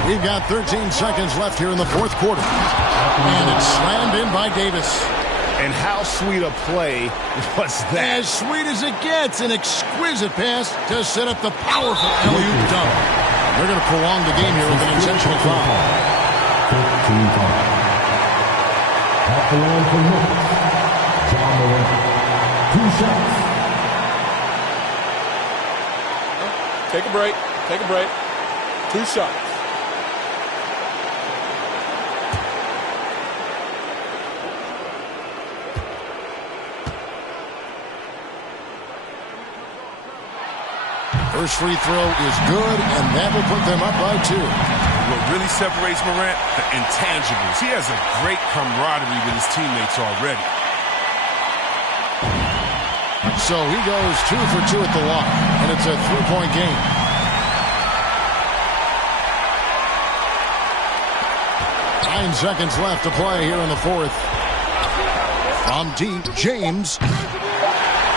We've got 13 seconds left here in the fourth quarter. And it's slammed in by Davis. And how sweet a play was that? As sweet as it gets. An exquisite pass to set up the powerful alley-oop dunk. They're going to prolong the game here with an intentional foul. 15 fouls. At the line for Memphis, John Morant. 2 shots. Take a break. Take a break. 2 shots. First free throw is good, and that will put them up by 2. What really separates Morant? The intangibles. He has a great camaraderie with his teammates already. So he goes 2 for 2 at the line, and it's a 3-point game. Nine seconds left to play here in the fourth. From deep, James.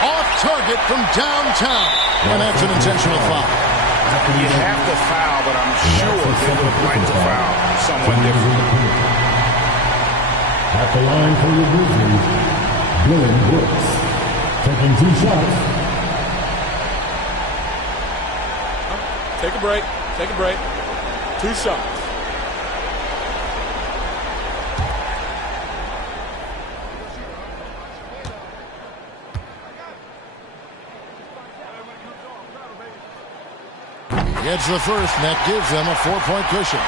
Off target from downtown. And that's an intentional foul. You have to foul, but I'm sure they would have liked to foul someone different. At the line for the Grizzlies, Dylan Brooks. Taking 2 shots. Take a break. Take a break. 2 shots. Gets the first, and that gives them a 4-point cushion.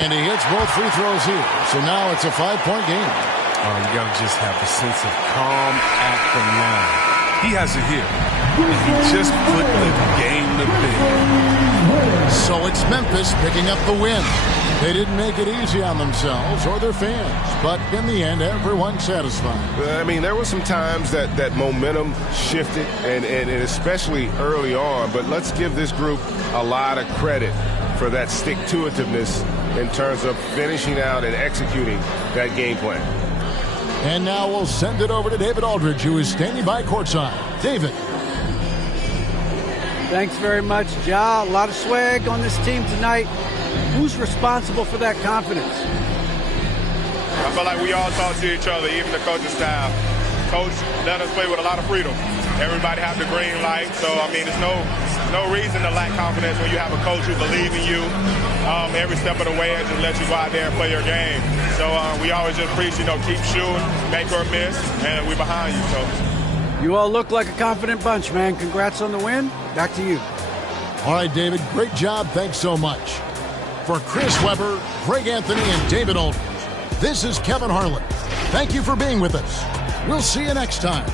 And he hits both free throws here. So now it's a 5-point game. Oh, you got to just have a sense of calm at the line. He has it here. And he just put the game to bed. So it's Memphis picking up the win. They didn't make it easy on themselves or their fans, but in the end, everyone's satisfied. I mean, there were some times that momentum shifted, and especially early on, but let's give this group a lot of credit for that stick-to-itiveness in terms of finishing out and executing that game plan. And now we'll send it over to David Aldridge, who is standing by courtside. David. Thanks very much, Ja. A lot of swag on this team tonight. Who's responsible for that confidence? I feel like we all talk to each other, even the coaching staff. Coach let us play with a lot of freedom. Everybody have the green light, so I mean, there's no reason to lack confidence when you have a coach who believes in you every step of the way and just let you go out there and play your game. So we always just preach, keep shooting, make or miss, and we're behind you, Coach. You all look like a confident bunch, man. Congrats on the win. Back to you. All right, David, great job. Thanks so much. For Chris Webber, Greg Anthony, and David Aldridge, this is Kevin Harlan. Thank you for being with us. We'll see you next time.